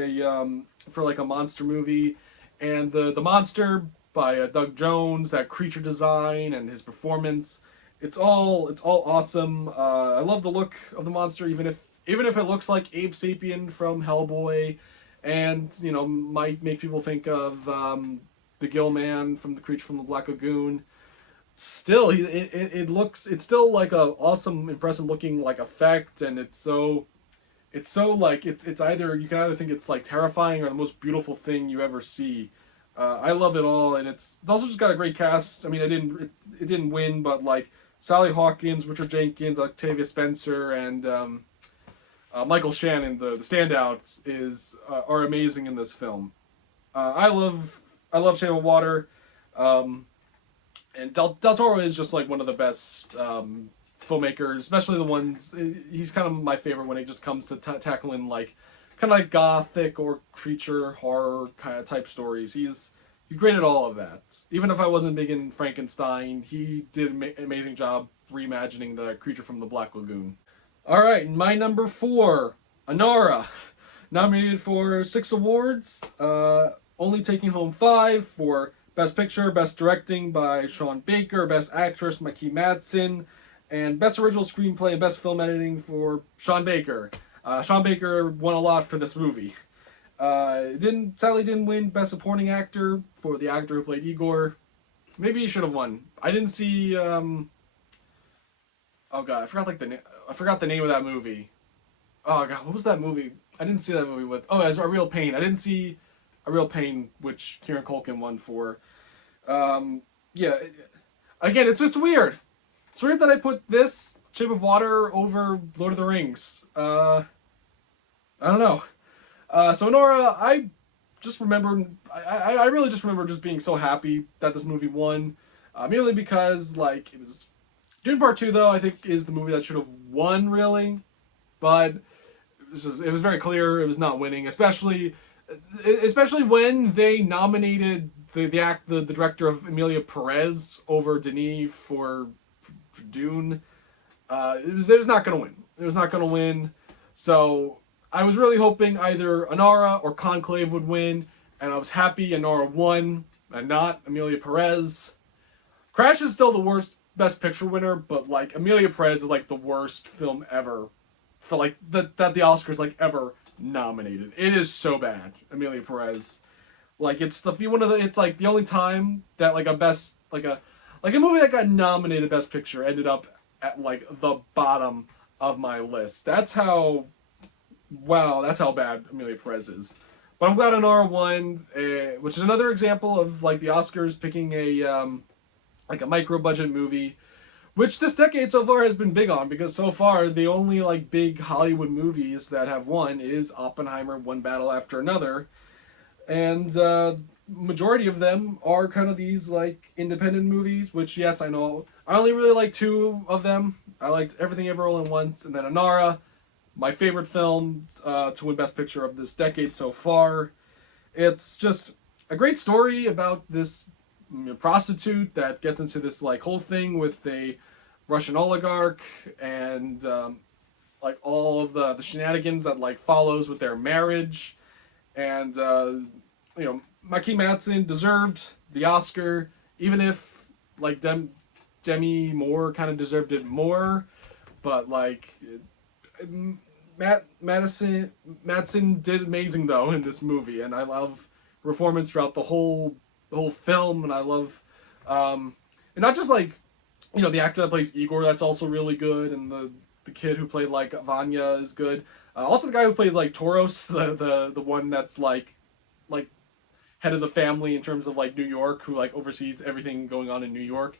like a monster movie, and the monster by Doug Jones, that creature design and his performance, it's all awesome. I love the look of the monster, even if it looks like Abe Sapien from Hellboy, and, you know, might make people think of the Gill Man from the Creature from the Black Lagoon. Still, it's still like a awesome, impressive looking like effect, and it's so like it's either, you can either think it's like terrifying or the most beautiful thing you ever see. I love it all, and it's also just got a great cast. I mean, it didn't win, but like Sally Hawkins, Richard Jenkins, Octavia Spencer, and Michael Shannon, the standouts, are amazing in this film. I love Shape of Water. And Del Toro is just like one of the best filmmakers, especially the ones. He's kind of my favorite when it just comes to tackling like kind of like gothic or creature horror kind of type stories. He's great at all of that. Even if I wasn't big in Frankenstein, he did an amazing job reimagining the Creature from the Black Lagoon. All right, my number 4, Anora, nominated for 6 awards, only taking home 5 for Best Picture, Best Directing by Sean Baker, Best Actress Mikey Madsen, and Best Original Screenplay and Best Film Editing for Sean Baker. Sean Baker won a lot for this movie. Sadly didn't win Best Supporting Actor for the actor who played Igor. Maybe he should have won. I didn't see. Oh god, I forgot the name of that movie. Oh god, what was that movie? I didn't see that movie with. Oh, it was A Real Pain. I didn't see A Real Pain, which Kieran Culkin won for. Yeah. Again, it's weird. It's weird that I put this Shape of Water over Lord of the Rings. I don't know. So Nora, I just remember. I really just remember just being so happy that this movie won. Merely because, like, it was Dune Part 2, though, I think is the movie that should have won, really. But it was very clear it was not winning, especially when they nominated the director of Emilia Perez over Denis for Dune. It was not going to win. It was not going to win. So I was really hoping either Anora or Conclave would win, and I was happy Anora won and not Emilia Perez. Crash is still the worst Best Picture winner, but like Emilia Perez is like the worst film ever for like that the Oscars like ever nominated. It is so bad, Emilia Perez. Like it's like the only time that like a movie that got nominated Best Picture ended up at like the bottom of my list. That's how bad Emilia Perez is. But I'm glad Anora won, which is another example of like the Oscars picking a micro budget movie, which this decade so far has been big on, because so far the only like big Hollywood movies that have won is Oppenheimer, One Battle After Another, and majority of them are kind of these like independent movies, which, yes, I know I only really like 2 of them. I liked Everything Everywhere All at Once and then Anora, my favorite film to win Best Picture of this decade so far. It's just a great story about this prostitute that gets into this like whole thing with a Russian oligarch, and like all of the shenanigans that like follows with their marriage. And Mikey Madsen deserved the Oscar, even if like Demi Moore kind of deserved it more. But like Madsen did amazing though in this movie, and I love performance throughout the whole film, and I love And not just like, you know, the actor that plays Igor, that's also really good, and the kid who played like Vanya is good. Also, the guy who played like Toros, the one that's like head of the family in terms of like New York, who like oversees everything going on in New York.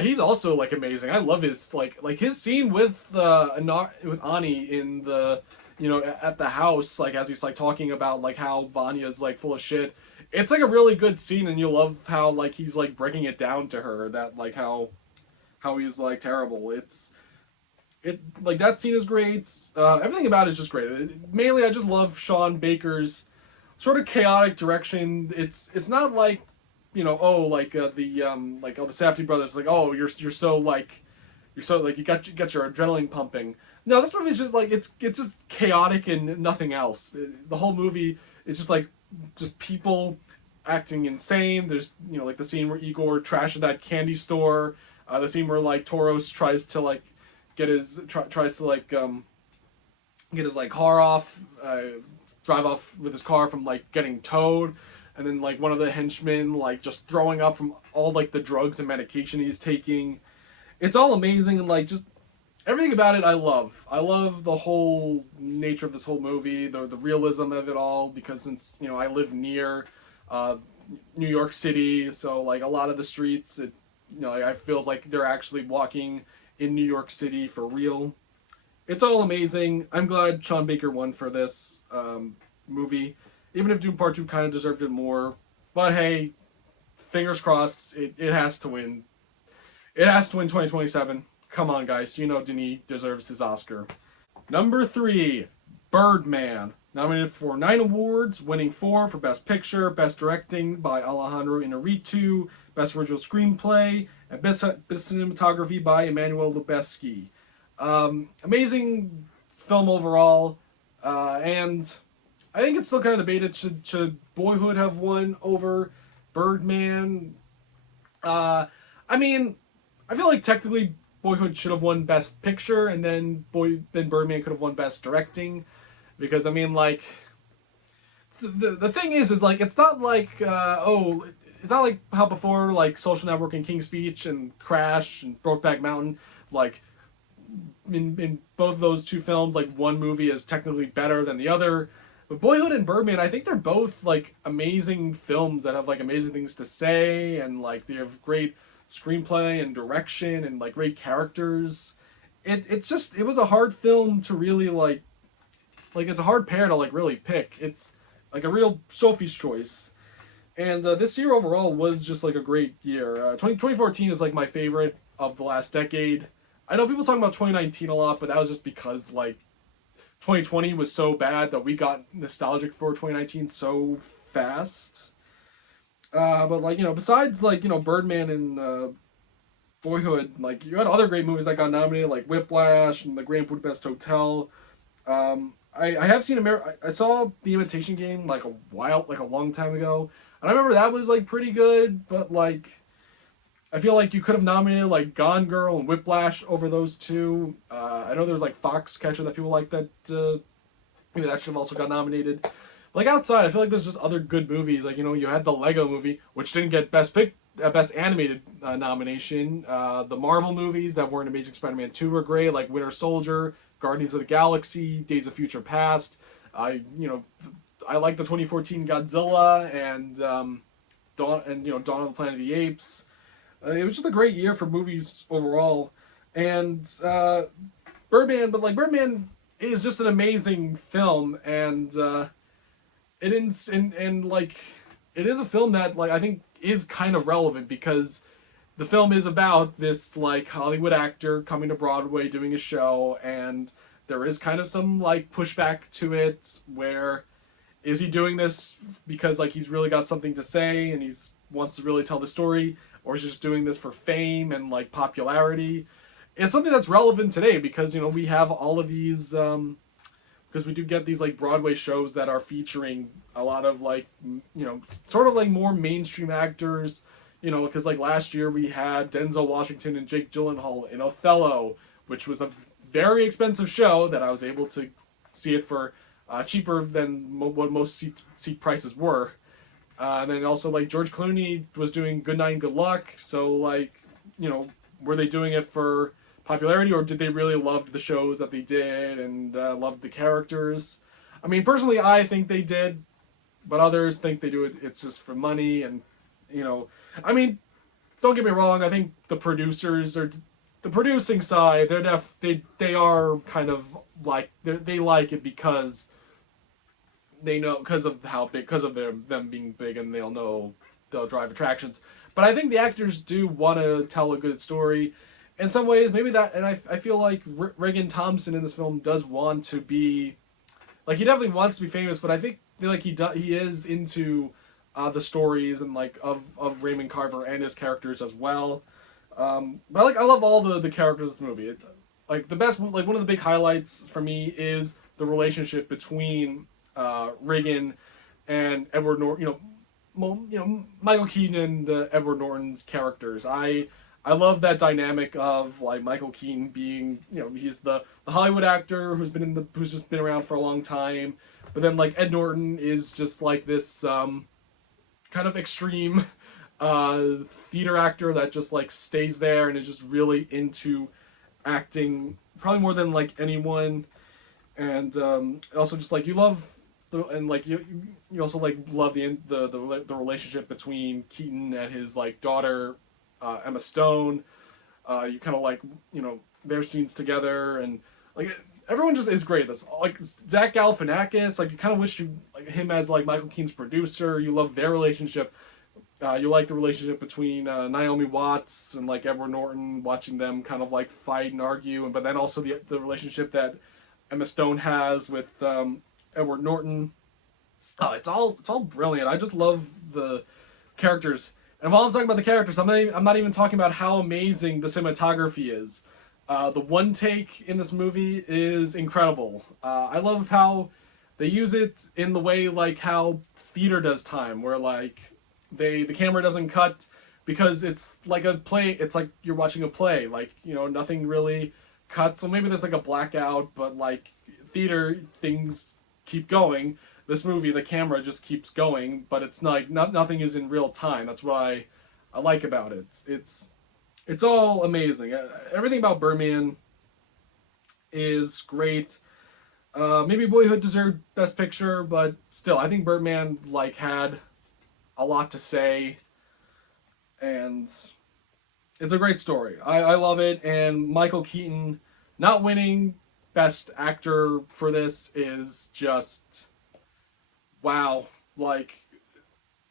He's also like amazing. I love his like his scene with Ani in the, you know, at the house, like as he's like talking about like how Vanya's like full of shit. It's like a really good scene, and you love how like he's like breaking it down to her that like how he's like terrible. It like that scene is great. Everything about it is just great. Mainly, I just love Sean Baker's sort of chaotic direction. It's not like, you know, oh, like the Safdie brothers, like, oh, you're so like you got your adrenaline pumping. No, this movie is just like it's just chaotic and nothing else. The whole movie is just like just people acting insane. There's, you know, like the scene where Igor trashes that candy store. The scene where like Toros tries to like tries to like get his like car off, drive off with his car from like getting towed, and then like one of the henchmen like just throwing up from all like the drugs and medication he's taking. It's all amazing, and like just everything about it I love. I love the whole nature of this whole movie, the realism of it all, because since, you know, I live near uh, New York City, so like a lot of the streets, it, you know, I feels like they're actually walking in New York City for real. It's all amazing. I'm glad Sean Baker won for this movie, even if Doom Part 2 kind of deserved it more. But hey, fingers crossed, it has to win. It has to win 2027. Come on, guys. You know Denis deserves his Oscar. Number 3, Birdman. Nominated for 9 awards, winning 4 for Best Picture, Best Directing by Alejandro Inarritu, Best Original Screenplay, and Best Cinematography by Emmanuel Lubezki. Amazing film overall, and I think it's still kind of debated. Should Boyhood have won over Birdman? I mean, I feel like technically Boyhood should have won Best Picture, and then Birdman could have won Best Directing, because I mean, like, the thing is like it's not like it's not like how before like Social Network and King's Speech and Crash and Brokeback Mountain, like in both of those two films, like one movie is technically better than the other. But Boyhood and Birdman, I think they're both like amazing films that have like amazing things to say, and like they have great screenplay and direction and like great characters. It was a hard film to really like it's a hard pair to like really pick. It's like a real Sophie's choice. And this year overall was just like a great year. 2014 is like my favorite of the last decade. I know people talk about 2019 a lot, but that was just because like 2020 was so bad that we got nostalgic for 2019 so fast. But like, you know, besides like, you know, Birdman and Boyhood, like you had other great movies that got nominated, like Whiplash and The Grand Budapest Hotel. I have seen I saw The Imitation Game like a long time ago, and I remember that was like pretty good. But like, I feel like you could have nominated like Gone Girl and Whiplash over those two. I know there's like Foxcatcher that people like that. Maybe that should have also got nominated. Like outside, I feel like there's just other good movies. Like, you know, you had the Lego Movie, which didn't get Best Animated nomination. The Marvel movies that were in Amazing Spider-Man 2 were great, like Winter Soldier, Guardians of the Galaxy, Days of Future Past. I like the 2014 Godzilla and Dawn of the Planet of the Apes. It was just a great year for movies overall, and Birdman is just an amazing film, and it is it is a film that like I think is kind of relevant, because the film is about this like Hollywood actor coming to Broadway doing a show, and there is kind of some like pushback to it, where is he doing this because like he's really got something to say and he's wants to really tell the story, or is he just doing this for fame and like popularity? It's something that's relevant today, because you know we have all of these because we do get these like Broadway shows that are featuring a lot of like sort of like more mainstream actors, because like last year we had Denzel Washington and Jake Gyllenhaal in Othello, which was a very expensive show that I was able to see it for cheaper than what most seat prices were. And then also like George Clooney was doing Good Night and Good Luck. So like, you know, were they doing it for popularity, or did they really love the shows that they did and loved the characters? I mean, personally, I think they did, but others think they do it. It's just for money, and you know, I mean, don't get me wrong. I think the producers are the producing side. They are kind of like they like it because they know because of how big because of them being big, and they'll drive attractions. But I think the actors do want to tell a good story. In some ways, maybe that, and I feel like Regan Thompson in this film does want to be, like he definitely wants to be famous, but I think like he is into the stories and like of Raymond Carver and his characters as well. But I love all the characters in this movie. Like the best, like one of the big highlights for me is the relationship between Regan and Edward Norton. Michael Keaton and Edward Norton's characters. I love that dynamic of like Michael Keaton being, he's the Hollywood actor who's just been around for a long time, but then like Ed Norton is just like this kind of extreme theater actor that just like stays there and is just really into acting, probably more than like anyone, and also just like you love and like you also like love the relationship between Keaton and his like daughter Emma Stone. You kind of like their scenes together, and like everyone just is great. This like Zach Galifianakis, like you kind of wish you like him as like Michael Keaton's producer. You love their relationship. You like the relationship between Naomi Watts and like Edward Norton, watching them kind of like fight and argue, but then also the relationship that Emma Stone has with Edward Norton. Oh, it's all brilliant. I just love the characters. And while I'm talking about the characters, I'm not even talking about how amazing the cinematography is. The one take in this movie is incredible. I love how they use it in the way like how theater does time, where like the camera doesn't cut because it's like a play. It's like you're watching a play. Like nothing really cuts. So maybe there's like a blackout, but like theater things keep going. This movie, the camera just keeps going, but it's nothing is in real time. That's what I like about it. It's all amazing. Everything about Birdman is great. Maybe Boyhood deserved Best Picture, but still, I think Birdman like had a lot to say, and it's a great story. I love it, and Michael Keaton not winning Best Actor for this is just wow. Like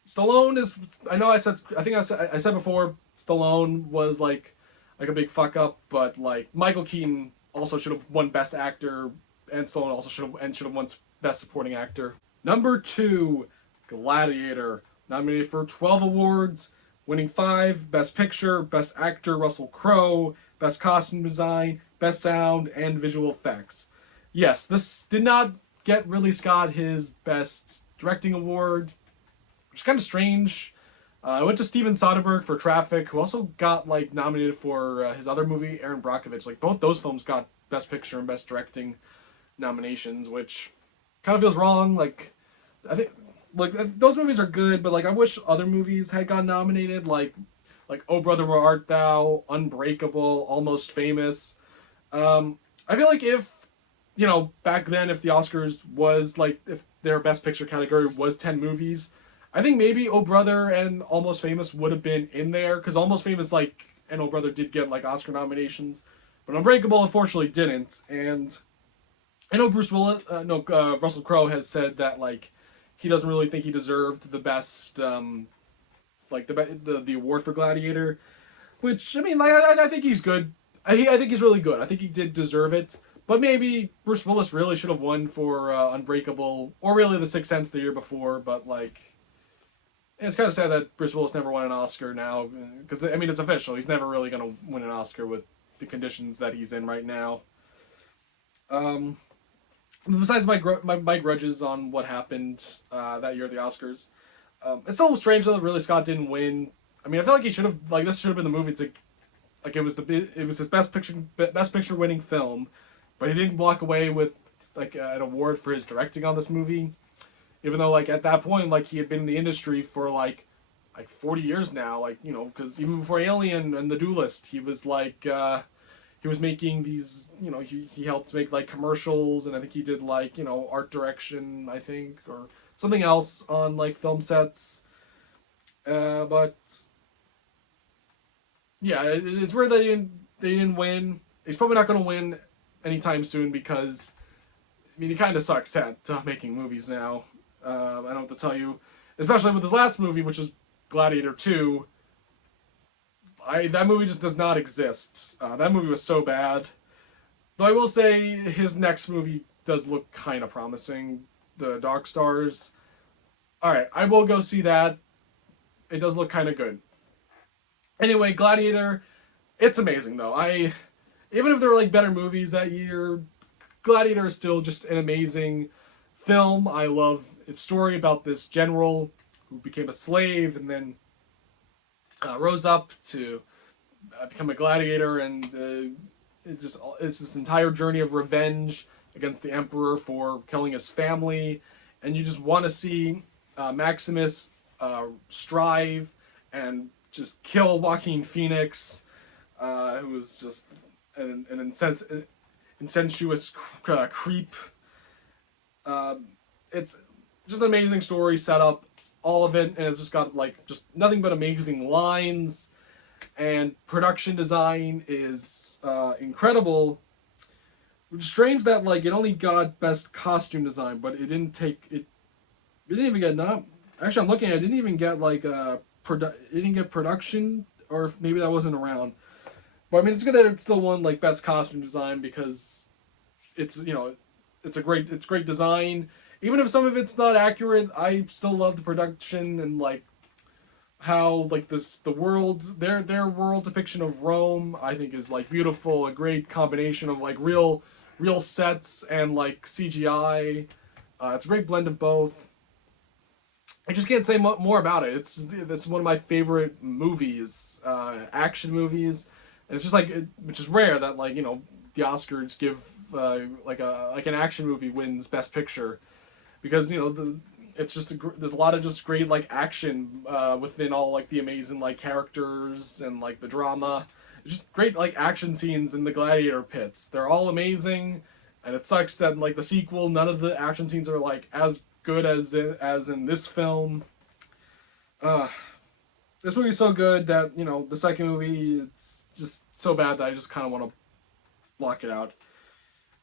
Stallone is. I said before Stallone was like a big fuck up, but like Michael Keaton also should have won Best Actor, and Stallone also should have won Best Supporting Actor. Number 2, Gladiator, nominated for 12 awards, winning 5: Best Picture, Best Actor Russell Crowe, Best Costume Design, Best Sound, and Visual Effects. Yes, this did not get Ridley Scott his Best Directing Award, which is kind of strange. I went to Steven Soderbergh for Traffic, who also got like nominated for his other movie, Aaron Brockovich. Like both those films got Best Picture and Best Directing nominations, which kind of feels wrong. Like I think like those movies are good, but like I wish other movies had gotten nominated, like Oh Brother Where Art Thou, Unbreakable, Almost Famous. I feel like if back then, if the Oscars was like, if their Best Picture category was 10 movies, I think maybe Oh Brother and Almost Famous would have been in there, because Almost Famous and Oh Brother did get like Oscar nominations, but Unbreakable unfortunately didn't. And I know Russell Crowe has said that like he doesn't really think he deserved the best the award for Gladiator, which I mean I think he's good. I think he's really good. I think he did deserve it. But maybe Bruce Willis really should have won for Unbreakable, or really The Sixth Sense the year before. But like, it's kind of sad that Bruce Willis never won an Oscar now, because I mean it's official. He's never really going to win an Oscar with the conditions that he's in right now. Besides my grudges on what happened that year at the Oscars, it's so strange that Ridley Scott didn't win. I mean, I feel like he should have this should have been the movie to like it was his best picture winning film. But he didn't walk away with like an award for his directing on this movie. even though like at that point like he had been in the industry for like 40 years now, like, you know, because even before Alien and The Duelist, he was like he was making these, you know, he helped make like commercials, and I think he did like, you know, art direction, I think, or something else on like film sets. But yeah, it's weird that they didn't win. He's probably not going to win anytime soon because I mean he kind of sucks at making movies now. I don't have to tell you, especially with his last movie, which was Gladiator 2. That movie just does not exist. That movie was so bad. Though I will say his next movie does look kind of promising, The Dark Stars. All right, I will go see that. It does look kind of good. Anyway, Gladiator, it's amazing though. Even if there were like better movies that year, Gladiator is still just an amazing film. I love its story about this general who became a slave and then rose up to become a gladiator, and it's this entire journey of revenge against the emperor for killing his family, and you just want to see Maximus strive and just kill Joaquin Phoenix, who was just an insensuous creep. It's just an amazing story setup, all of it, and it's just got like just nothing but amazing lines, and production design is incredible. Which is strange that like it only got best costume design, but it didn't take it. It didn't even get Actually, I'm looking at it. It didn't even get like it didn't get production, or maybe that wasn't around. But I mean, it's good that it still won like best costume design because it's, you know, it's great design. Even if some of it's not accurate, I still love the production and like how like the world, their world depiction of Rome, I think is like beautiful. A great combination of like real sets and like CGI. It's a great blend of both. I just can't say more about it. It's one of my favorite movies, action movies. And it's just like which is rare that like, you know, the Oscars give like an action movie wins Best Picture, because, you know, it's just there's a lot of just great like action within all like the amazing like characters and like the drama. It's just great like action scenes in the gladiator pits. They're all amazing, and it sucks that like the sequel, none of the action scenes are like as good as in this film. This movie's so good that, you know, the second movie, it's just so bad that I just kind of want to block it out.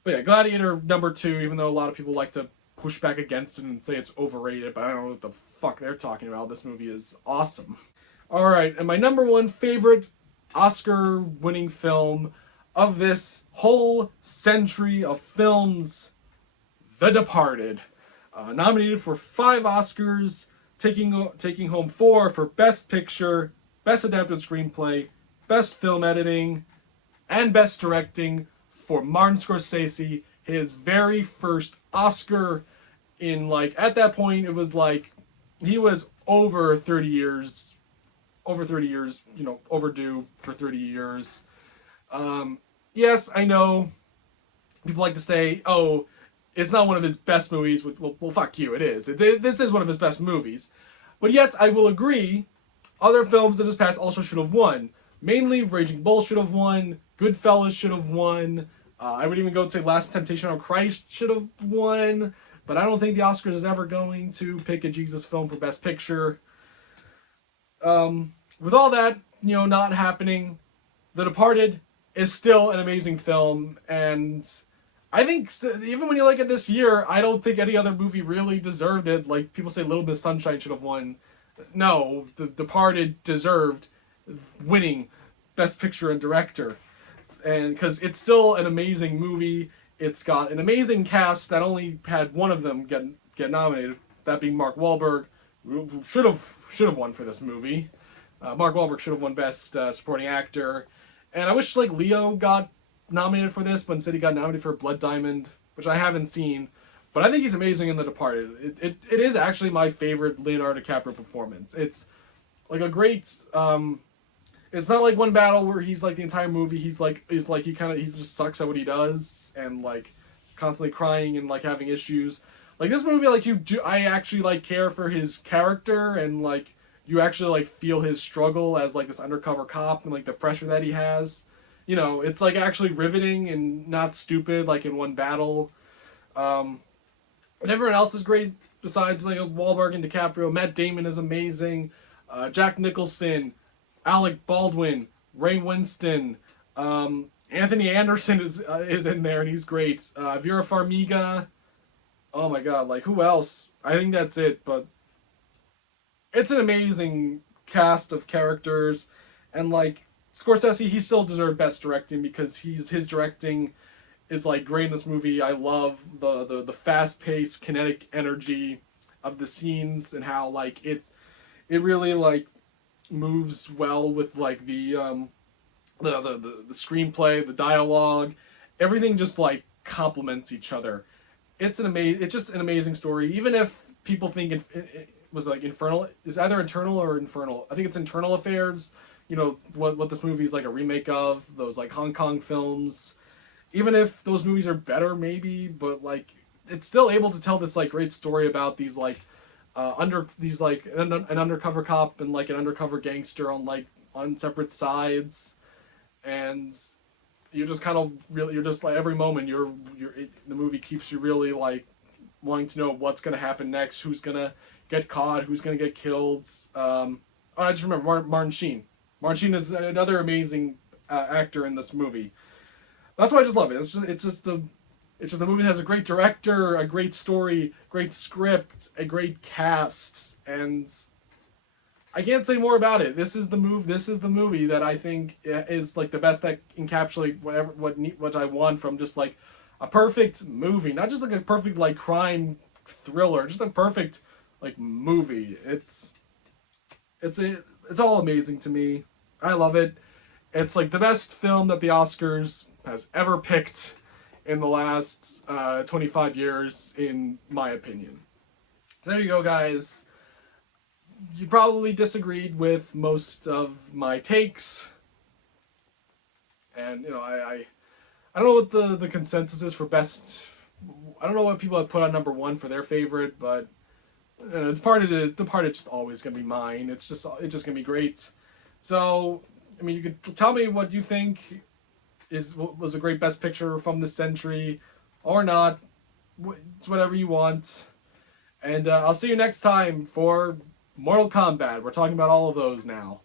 But yeah, Gladiator #2, even though a lot of people like to push back against it and say it's overrated, but I don't know what the fuck they're talking about. This movie is awesome. Alright, and my #1 favorite Oscar-winning film of this whole century of films, The Departed. Nominated for 5 Oscars, taking home 4 for Best Picture, Best Adapted Screenplay, Best Film Editing, and Best Directing for Martin Scorsese, his very first Oscar in like, at that point it was like he was over 30 years, you know, overdue for 30 years. Yes, I know people like to say, oh, it's not one of his best movies. Well, fuck you, it is. This is one of his best movies. But yes, I will agree, other films in his past also should have won. Mainly, Raging Bull should have won, Goodfellas should have won, I would even go to say Last Temptation of Christ should have won, but I don't think the Oscars is ever going to pick a Jesus film for Best Picture. With all that, you know, not happening, The Departed is still an amazing film, and I think even when you look at this year, I don't think any other movie really deserved it. Like, people say Little Miss Sunshine should have won. No, The Departed deserved winning Best Picture and Director. And because it's still an amazing movie. It's got an amazing cast that only had one of them get nominated, that being Mark Wahlberg, who should have won for this movie. Mark Wahlberg should have won Best Supporting Actor. And I wish like Leo got nominated for this, but instead he got nominated for Blood Diamond, which I haven't seen. But I think he's amazing in The Departed. It is actually my favorite Leonardo DiCaprio performance. It's like a great. It's not like one battle where he's like the entire movie. He just sucks at what he does and like constantly crying and like having issues. Like this movie, like you do, I actually like care for his character, and like you actually like feel his struggle as like this undercover cop and like the pressure that he has. You know, it's like actually riveting and not stupid like in one battle. Um, and everyone else is great besides like Wahlberg and DiCaprio. Matt Damon is amazing. Jack Nicholson, Alec Baldwin, Ray Winston, Anthony Anderson is in there and he's great. Vera Farmiga. Oh my god, like who else? I think that's it. But it's an amazing cast of characters, and like Scorsese, he still deserved best directing because his directing is like great in this movie. I love the fast paced kinetic energy of the scenes and how like it really like moves well with like the screenplay, the dialogue, everything just like complements each other. It's just an amazing story. Even if people think it was like Infernal is either Internal or Infernal. I think it's Internal Affairs. You know what this movie is like a remake of those like Hong Kong films. Even if those movies are better, maybe, but like it's still able to tell this like great story about these like under these like an undercover cop and like an undercover gangster on separate sides, and you're just kind of really you're just like every moment the movie keeps you really like wanting to know what's gonna happen next, who's gonna get caught, who's gonna get killed. Oh, I just remember Martin Sheen. Martin Sheen is another amazing actor in this movie. That's why I just love it. It's just the movie that has a great director, a great story, great script, a great cast, and I can't say more about it. This is the move. This is the movie that I think is like the best that encapsulate what I want from just like a perfect movie, not just like a perfect like crime thriller, just a perfect like movie. It's all amazing to me. I love it. It's like the best film that the Oscars has ever picked in the last 25 years, in my opinion. So there you go, guys. You probably disagreed with most of my takes, and you know I don't know what the consensus is for best. I don't know what people have put on number one for their favorite, but it's part of the part. It's just always gonna be mine. It's just gonna be great. So I mean, you could tell me what you think was a great best picture from this century, or not. It's whatever you want. And I'll see you next time for Mortal Kombat. We're talking about all of those now.